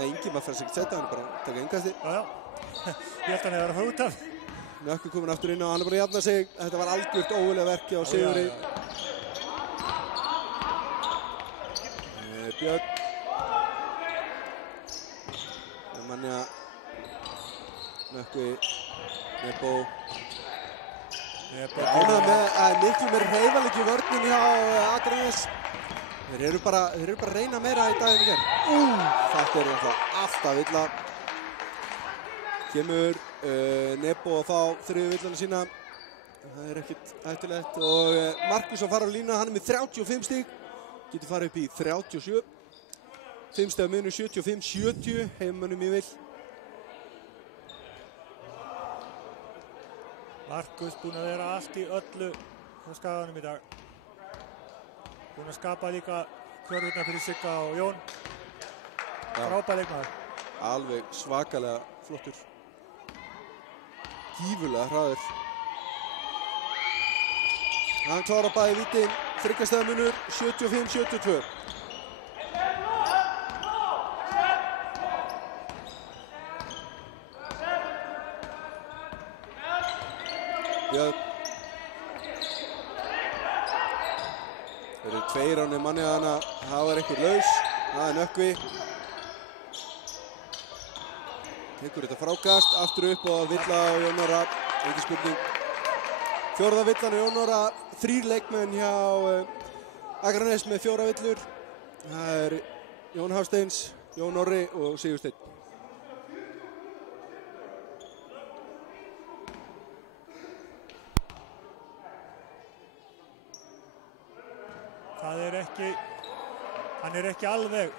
Ingimar fær sér ekkert sæti, hann bara að taka innkasti. Já. Ég held að hann hefur verið að fara út af. Nökkvi kominn aftur inn og hann bara að jafna sig. Þetta var algjört ógulega verki á Sigurði. Björn. Nemanja. Nökkvi. Nebo. Ánægður með að miklu meir hreyfanleiki í vörninni hjá Akranes. Þeir eru bara að reyna meira í daginn í gerð. Þetta alltaf illa. Kemur Nebo að fá þriðju villana sína. Það ekkert hættulegt. Og Markus að fara á lína, hann með 35 stig. Getur farið upp í 37. 5 stiga munur 75-70. Heimamönnum í vill. Markus búinn að vera allt í öllu á Skaganum í dag. Búinn að skapa líka hvörfurnar fyrir Sigga og Jón. Frábær leikmaður. Alveg svakalega flottur. Gífurlega hraður. Hann klárar bæði vítin. 3 stiga munur 75-72. Björn. Þeir eru tveir á Nemanja hana. Það var einhver laus. Það Nökkvi. Tekur þetta frákast. Aftur upp og Villa og Jón Orra. Ekki spurning. Fjórða villan og Jón Orra. 3 leikmenn hjá Akranes með 4 villur. Það Jón Hafsteins, Jón Orri og Sigursteinn. Hann ekki alveg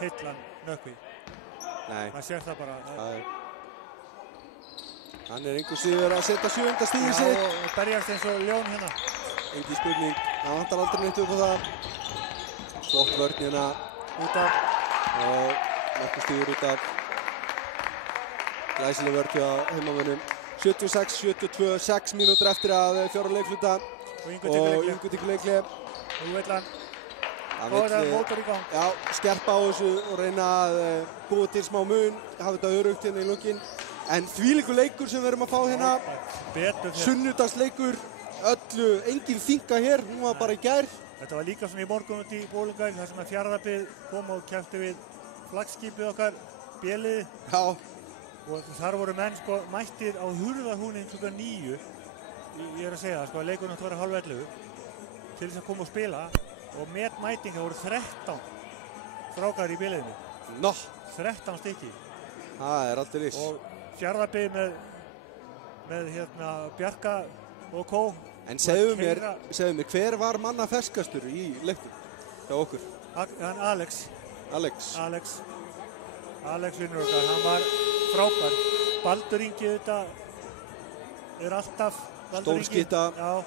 heillan Nökkvi. Nei. Maður sér það bara. Hann einhver síður að setja 7. stigið sitt. Já, og berjast eins og ljón hérna. Engin spurning. Það vantar aldrei neitt upp á það. Flott vörn hérna. Út af. Og Markus stígur út af. Glæsileg vörn hjá heimamönnum. 76-72, 6 mínútur eftir að 4 leikluta. Og Ingu til leikli. Og Villan. Það mótor í gang. Já, skerpa á þessu og reyna að búa til smá mun. Hafa þetta örugt hérna í lokin. En þvílíkur leikur sem við erum að fá hérna. Sunnudagsleikur. Öllu, engin þinga hér. Hún var bara í gær. Þetta var líka svona í morgun út í Bólungavík. Þar sem að Fjarðabyggð kom og keppti við flaggskipið okkar, Bjeliði. Já. Og þar voru menn sko mættir á hurðarhúnin kl. 9. Ég að segja það sko, að leikurinn átti að vera 10:30. Til þess að koma og spila. Og metmætinga voru 13 strákar í Bjeliðinu. Nó. 13 stykki. Það aldrei viss. Og Fjarðabyggð með hérna Bjarka og Kó. En segðu mér, hver var manna ferskastur í leiknum hjá okkur? Hann Alex. Alex vinnur okkar, hann var frábær. Baldur Ingi þetta alltaf stólskýta. Já.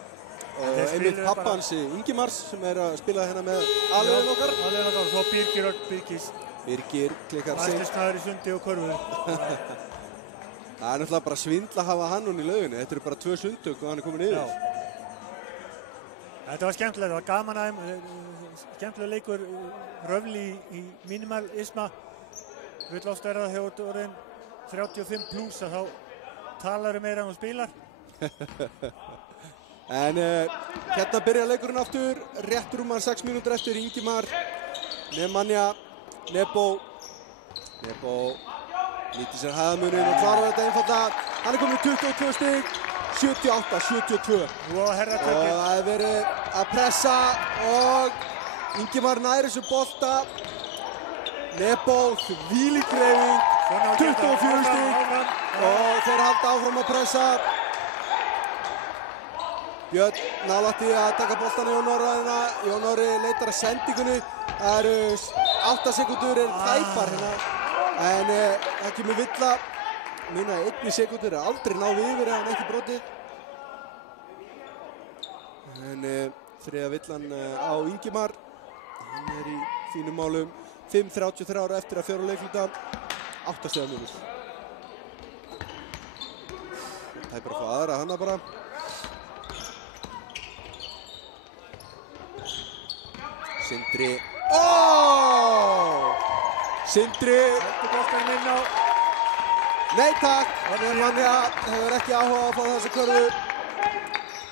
Og einmitt pappans Ingimars sem að spila hérna með aðliðan okkar. Og svo Birgir Örn Birgis. Birgir klikkar sig. Læstisnæður í sundi og körfu. Það náttúrulega bara svindla að hafa hann hún í lauginni. Þetta eru bara 2 sundtök og hann komin yfir. Já. Þetta var skemmtilegt, það var gaman aðeim. Skemmtileg leikur, röfli í minimalisma. Vill ofta það hefur orðin 35 pluss að þá talar meira en þú spilar. En hérna byrja leikurinn aftur. Rétt rúmar 6 mínútur eftir. Ingimar, Nemanja, Nebo nýtti sér hæðamunin og klarar þetta einfalda. Hann komin í 22 stig. 78-72. Og herratökin. Og það hefur verið að pressa og Ingimar nær þessu bolta. Nebo, þvílík hreyfing, 24 stig og þeir halda áfram að pressa. Björn nálægt í að taka boltan í Jón Orra. Jón Orri leitar að sendingunni. Það eru 8 sekúndur tæpar hérna. En það kemur villa. Muna 1 sekúndur aldrei náð yfir ef hann ekki brotið. En þriðja villan á Ingimar. Hann í fínum málum. 5:33 ára eftir að 4 leikluta. 8 stiga munur. Tæpar að fá aðra hana bara. Sindri. Sindri. Boltanum inn á. Nei takk. Manja hefur ekki áhuga á að fá þessa körfu.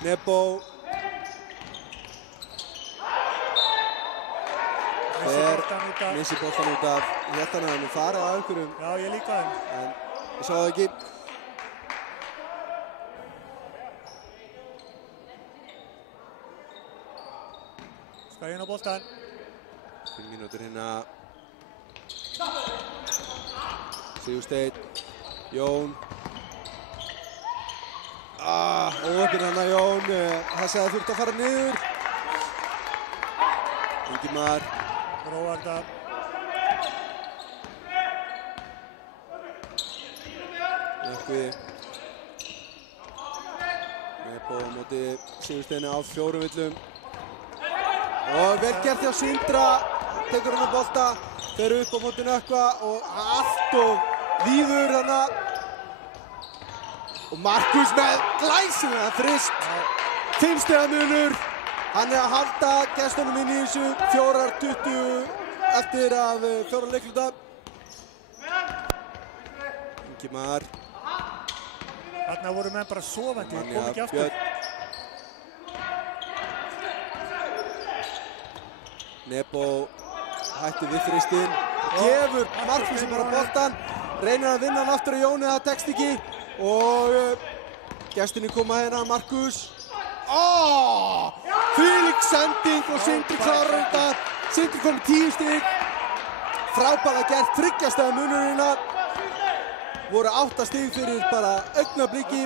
Nebo. Missi boltan út af. Ég held hann að hann farið á einhverjum. Já, ég líka hann. En ég sá það ekki. Skæðin á boltan. 5 mínútur hérna. Sigursteinn. Jón. Óöppin hann að Jón. Það segði að þurfti að fara niður. Ingimar. Róarda. Nökkvi. Nebo á móti Sigursteini á 4 villum. Og vel gert hjá Sindra. Tekur hann á bolta. Fer upp á móti Nökkva og allt og víður hana. Og Markus með glæsilega þrist. 5 stiga munur. Hann að halda gestunum inn í þessu 4:20 eftir af 4 leikluta. Ingimar. Þarna voru menn bara sofandi, kom ekki aftur. Nebo hætti við þristinn. Gefur Markusi bara boltan. Reynir að vinna hann aftur á Jóni, það tekst ekki. Og gestinni koma hérna, Markus. Þvílík sending og Sindri klárar þetta. Sindri kom 10 stig. Frábærlega gert, 3 stiga munurinn. Voru 8 stig fyrir bara augnabliki.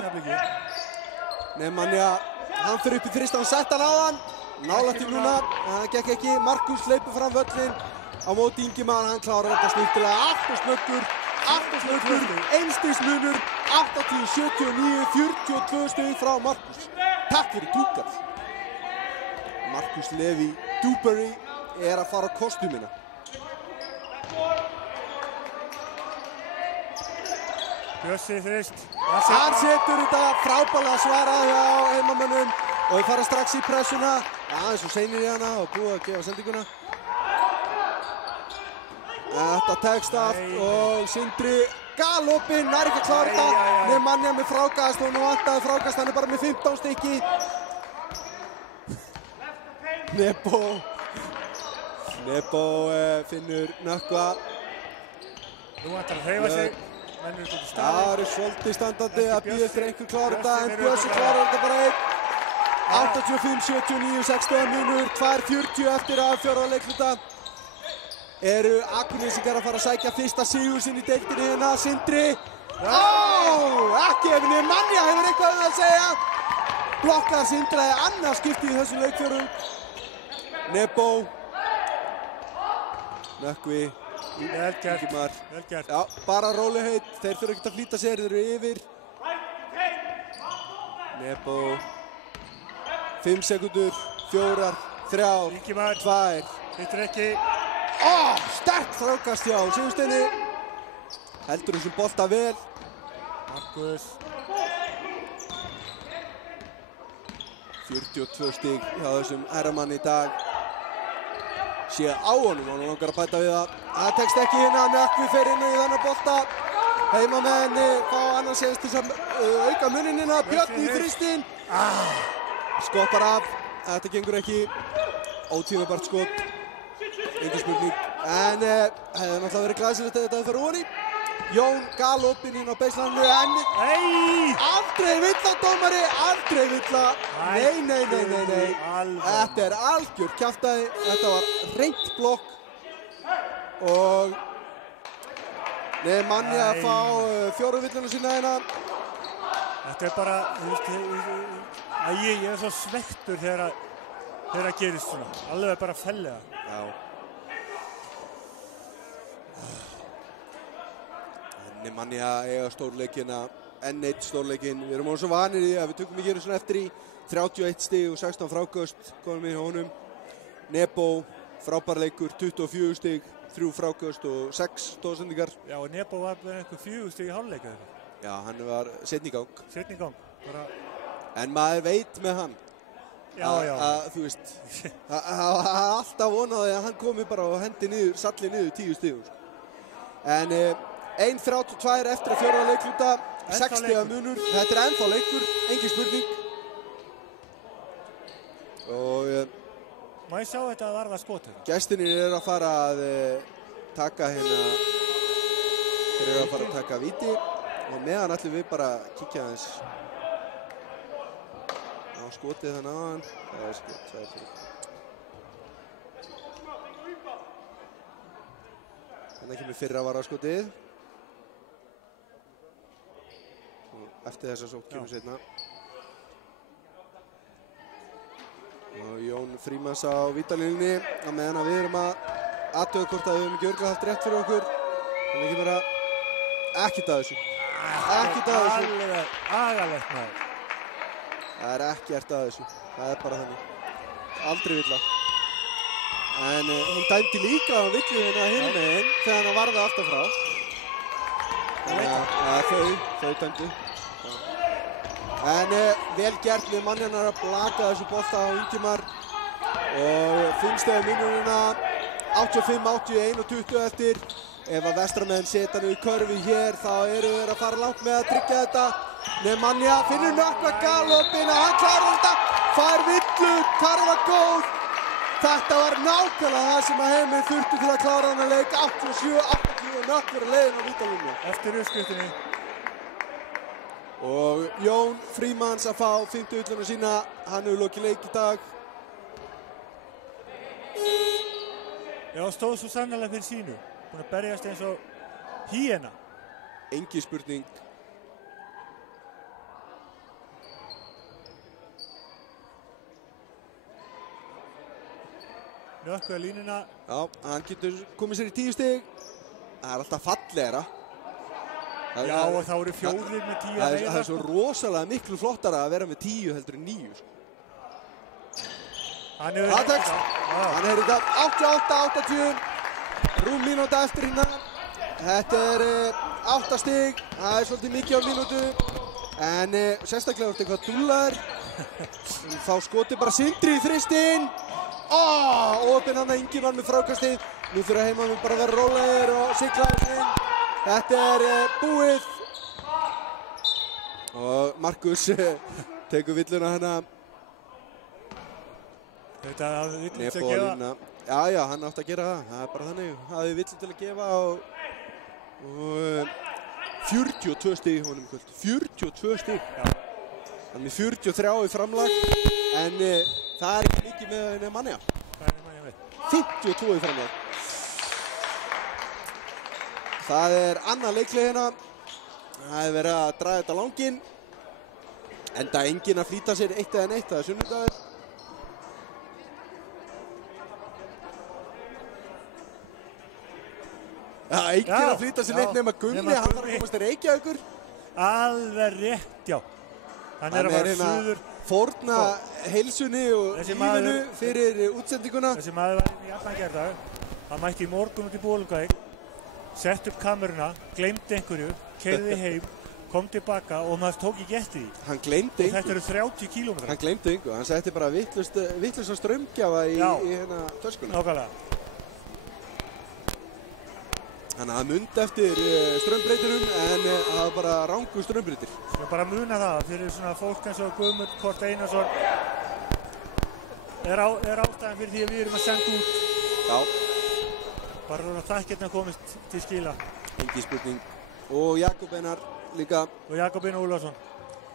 Nemanja, hann fyrir upp í þrist, hann sett hann á hann. Nálægt til núna, en það gekk ekki. Markus hleypur fram völlinn á móti Ingimar. Hann klárar þetta snurtilega. Allt og snöggur. 1 stigs munur. 80-79, 42 stig frá Markus. Takk fyrir Túkall. Markus Levi Dewberry að fara á kostúmina. Bjössi þrist. Hann setur þetta frábærlega svarað hjá heimamönnum og þeir fara strax í pressuna. Aðeins og seinir í hana og búið að gefa sendinguna. Þetta tekst allt og Sindri galopinn, nær ekki að klára þetta. Nemanja með frákast, hún vantaði frákast, hann bara með 15 stykki. Nebo finnur Nökkva. Nú vantar að hreyfa sig. Það eru svolítið standandi að býða eftir einhver klára þetta, en Bjössi klárar þetta bara einn. 85-79, 60 munur, 2:40 eftir að 4 leikluta. Eru Akurnesingar að fara að sækja fyrsta sigur sinn í deildinni hérna, Sindri. Ekki ef Nemanja hefur eitthvað að segja. Blokkar Sindra í annað skipti í þessum leikfjörum. Nebo. Nökkvi. Vel gert, Ingimar. vel gert. Já, bara rólegheit, þeir þurfa ekkert að flýta sér, þeir eru yfir. Nebo. 5 sekúndur, 4, 3, Ingimar. 2. Hittir ekki. Sterkt frákast hjá Sigursteini. Heldur þessum bolta vel. Markus. 42 stig hjá þessum herramanni í dag. Sé á honum og hann langar að bæta við það. Það tekst ekki hérna, Nökkvi fer inn í þennan bolta. Heimamenn fá annars séðast til að auka muninn hérna. Björn í þristinn. Skoppar af. Þetta gengur ekki. Ótímabært skot. Engin spurning. En hefði náttúrulega verið glæsilegt að þetta hefði farið ofan í. Jón galopinn inn á baseline en aldrei villa dómari, aldrei villa. Nei. Þetta algjör kjaftaði, þetta var hreint blokk og Nemanja að fá 4 villuna sína hérna. Þetta bara, þú veist, ég svo svektur þegar það gerist svona, alveg bara fellega. Já. Nemanja eiga stórleikina, N1 stórleikin. Við erum svo vanir í að við tökum ekki svona eftir í 31 stig og 16 fráköst komum við hjá honum. Nebo, frábær leikur, 24 stig, 3 fráköst og 6 stóðsendingar. Já, og Nebo var með eitthvað 4 stig í hálfleika. Já, hann var seinni í gang. Seinni í gang, bara. En maður veit með hann. Já. Að þú veist, alltaf vonaði að hann komi bara og hendi niður, salli niður 10 stigum. En 1:32 eftir að 4. leikluta, 6 stiga munur. Þetta ennþá leikur, engin spurning. Og má ég sjá þetta að varða skotið? Gestirnir að fara að taka hérna, þeir að fara að taka víti og meðan ætlum við bara að kíkja aðeins á skotið þannig aðan. Það skot, það fyrir. Þannig kemur fyrra varaskotið. Eftir þess að sók kemur seinna. Og Jón Frímanns á vítalínunni á meðan að við erum að athuga hvort að við höfum ekki örugglega haft rétt fyrir okkur. Þannig ekki bara ekkert að þessu. Ekkert að þessu. Alveg agalegt maður. Það ekkert að þessu. Það bara þannig. Aldrei villa. En hún dæmdi líka á villuna hinum megin þegar hann varði aftan frá. Þau dæmdu. En vel gert við mannjarnar að blaka þessu bolta á Ingimar og 5 stiga munurina 85, 81 og 20 eftir. Ef að vestramenn setja nú í körfu hér þá eru þeir að fara langt með að tryggja þetta. Nemanja finnur nökkva galopinn og hann klarar þetta, fær villu, Karva góð. Þetta var nákvæmlega það sem að Heimir þurfti til að klára hann að leik. 87-80 og nökkvar að leiðin á vítalínu. Eftir uppskriftinni. Og Jón Frímanns að fá 5. villuna sína, hann hefur lokið leik í dag. Já, stóð svo sannarlega fyrir sínu, búinn að berjast eins og hýena. Engin spurning. Nökkva línuna. Já, hann getur komið sér í 10 stig. Það alltaf fallegra. Já, og þá eru 4 með 10 að reyna. Það svo rosalega miklu flottara að vera með 10 heldur en 9. Það tekst. Hann þetta 88-80. Rúm mínúta eftir hérna. Þetta 8 stig. Það svolítið mikið á mínútu. En sérstaklega orðið eitthvað dúllar. Þá skoti bara Sindri í þristinn. Opinn hann að Ingimar með frákastið. Nú þurfa Heimamenn bara að vera rólegir og sigla þessinn. Þetta búið. Og Markus tekur villuna hérna. Þetta hafði villu til að gefa. Já, hann átti að gera það. Það bara þannig. Hafði villu til að gefa og 42 stig í honum kvöld. 42 stig. Hann með 43 í framlag. En það ekki mikið með Nemanja. Það Nemanja með. 52 í framlag. Það annað leiklið hérna. Það verið að draga þetta langinn. Enda enginn að flýta sér 1 eða neitt. Það sunnudagur. Enginn að flýta sér neitt nema Gummi. Hann þarf að komast til Reykjavíkur. Alveg rétt, já. Hann að fara suður. Fórna heilsunni og lífinu fyrir útsendinguna. Þessi maður var í Jafnargerðar. Hann mætti í morgun út í Bólungavík. Sett upp kameruna, gleymdi einhverju, keyrði heim, kom tilbaka og maður tók ekki eftir því. Hann gleymdi einhverju. Og þetta eru 30 kílómetrar. Hann gleymdi einhverju. Hann setti bara vittlausa straumgjafa í hérna töskuna. Nákvæmlega. Þannig að það mundi eftir straumbreytunum en það var bara rangur straumbreytir. Ég bara muna það fyrir svona fólk eins og Guðmund Kort Einarsson ástæðan fyrir því að við erum að senda út. Já. Bara þakkirna komist til skila. Engin spurning. og Jakob Einar líka. Og Jakob Einar Ólafsson.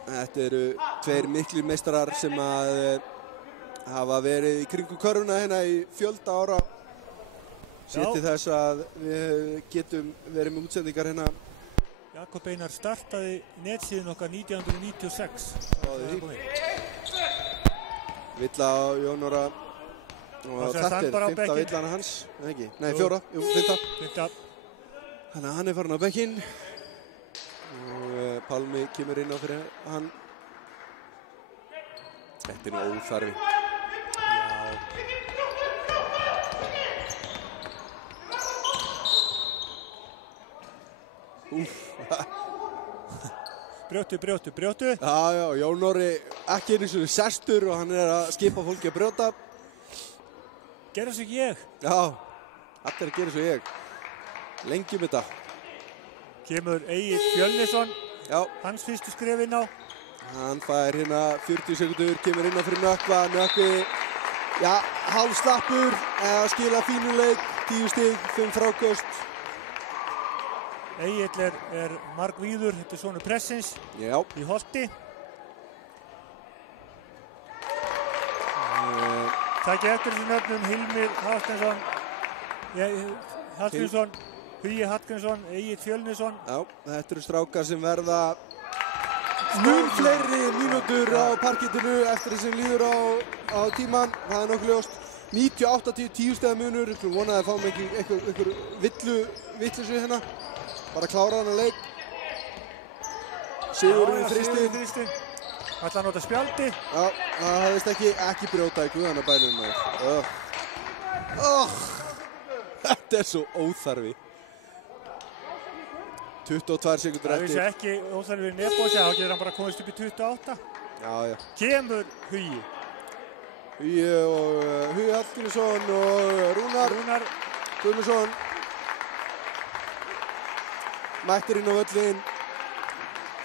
Þetta eru tveir miklir meistarar sem að hafa verið í kringum körfuna hérna í fjölda ára. Sér til þess að við getum verið með útsendingar hérna. Jakob Einar startaði netsíðun okkar 1996. Villa á Jón Orra. Og þetta er 5. villan hans, eða ekki? Nei, 4. Jú, 5. Þannig að hann er farin á bekkinn. Og Pálmi kemur inn á fyrir hann. Þetta er nú óþarfi. Brjótu. Já, Jón Orri ekki einu svona sestur og hann er að skipa fólki að brjóta. Gerðu svo ekki ég. Já, allir að gera svo ég. Lengjum þetta. Kemur Egill Fjölnisson. Já. Hans fyrstu skref inn á. Hann fær hérna 40 sekundur, kemur inn á fyrir Nökkvi. Já, hálfslappur, skila fínu leik, 10 stig, 5 fráköst. Egill er margvíður, þetta er svona pressins. Já. Í Holti. Takk eftir þessu nöfnum Hilmir Hallgrímsson, Hugi Hallgrímsson, Egill Fjölnisson. Já, þetta eru strákar sem verða mun fleiri mínútur á parkettinu eftir þessum líður á tíman. Það er nokkuð ljóst. 98-10 stiga munur. Ég vonaði að fáum einhver vitleysu hérna. Bara klára hann að leik. Sigurður í þrýstin. Ætla að nota spjaldi. Já, það hefðist ekki brjóta í guðana bænum. Þetta er svo óþarfi. 22 sekundur eftir. Það vissi ekki óþarfi Nebósi, þá getur hann bara komist upp í 28. Já. Kemur Hugi. Hugi Hallgrímsson og Rúnar Guðmundsson. Mættir inn á völlinn.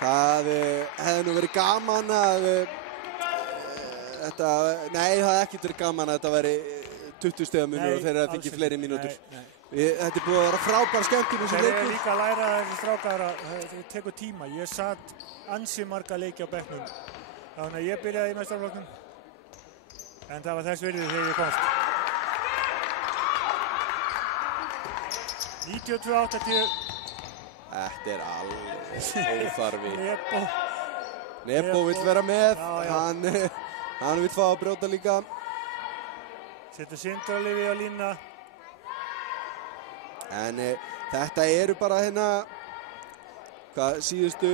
Það hefði nú verið gaman að það hefði ekkert verið gaman að þetta væri 20 stiga munur og þeir hefði fengið fleiri mínútur. Þetta er búið að vera frábær skemmtun þessi leikur. Þeir eru líka að læra þessi strákar að það tekur tíma. Ég satt ansi marga leiki á bekknum. Þannig að ég byrjaði í meistaraflokknum. En það var þess virði þegar ég komst. 92-80. Þetta er alveg óþarfi. Nebo vill vera með. Hann vill fá að brjóta líka. Setur Sindraliði á línuna. En þetta eru bara hérna síðustu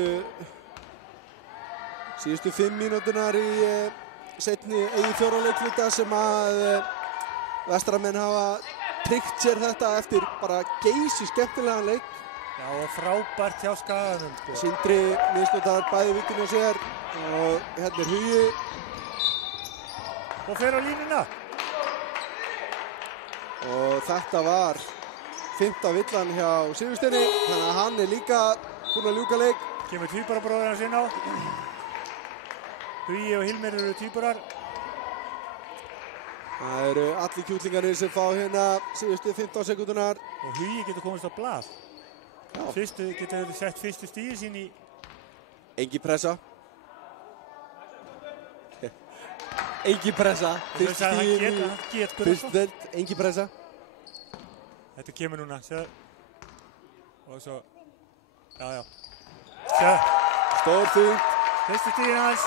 5 mínúturnar í seinni fjórða leikluta sem að vestramenn hafa tryggt sér þetta eftir bara geysi skemmtilegan leik. Já, og frábært hjá Skaganum. Sindri misnotar bæði vítin á sér og hérna er Hugi. Og fer á línuna. Og þetta var 5. villan hjá Sigursteini, þannig að hann er líka búinn að ljúka leik. Kemur tvíburabróðir hans inn á. Hugi og Hilmir eru tvíburar. Það eru allir kjúklingarnir sem fá hérna síðustu 15 sekúndunar. Og Hugi getur komist á blað. Getur sett fyrstu stíði sín í... Engin pressa. Engin pressa. Fyrstu stíðin í fyrstu deild. Engin pressa. Þetta kemur núna. Og svo... Já. Stór þungt. Fyrstu stíðin hans.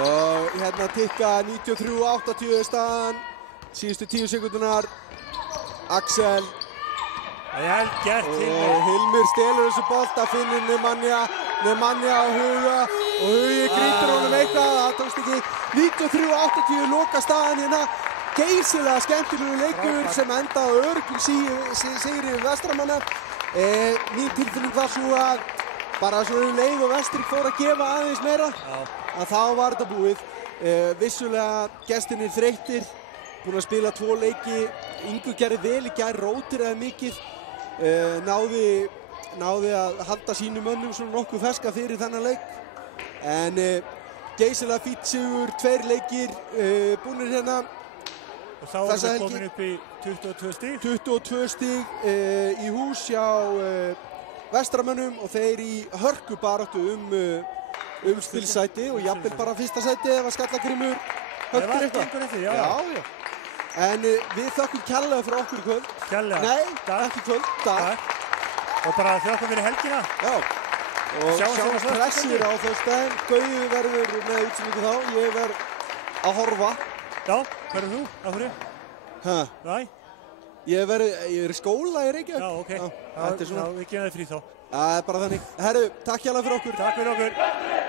Og hérna tikka 93-80 staðan. Síðustu 10 sekundunar. Axel. Vel gert Hilmir. Og Hilmir stelur þessu bolta, finnur Nemanja á Huga. Og Hugi grípur honum eitthvað, það tókst ekki. 93-80 loka staðan hérna. Geysilega skemmtilegu leikur sem enda á öruggum sigri vestramanna. Mín tilfinning var svo að bara svo leið og Vestri fór að gefa aðeins meira. Að þá var þetta búið. Vissulega gestirnir þreyttir, búin að spila 2 leiki. Ingu gerði vel í gær, rótiraði mikið. Náði að halda sínum mönnum svona nokkuð ferska fyrir þennan leik. En geysilega fínn sigur, 2 leikir búnir hérna. Og þá erum við komin upp í 22 stig. 22 stig í hús hjá Vestramönnum og þeir í hörku baráttu spilsæti og jafnvel bara fyrsta sæti ef að Skallagrímur högtir eitthvað. Já. En við þökkum kærlega fyrir okkur í kvöld. Kærlega? Nei, ekki kvöld, dag. Og bara þökkum fyrir helgina. Já. Og sjáum pressir á föstudaginn. Gauði verður með útsendingu þá. Ég verð að horfa. Já, verður þú? Af hverju? Hæ? Næ? Ég er í skóla í Reykjavík. Já, ok. Þetta er svona. Já, við gefum þér frí þá. Það er bara þannig. Herru, takk hjá fyrir okkur. Takk fyrir okkur.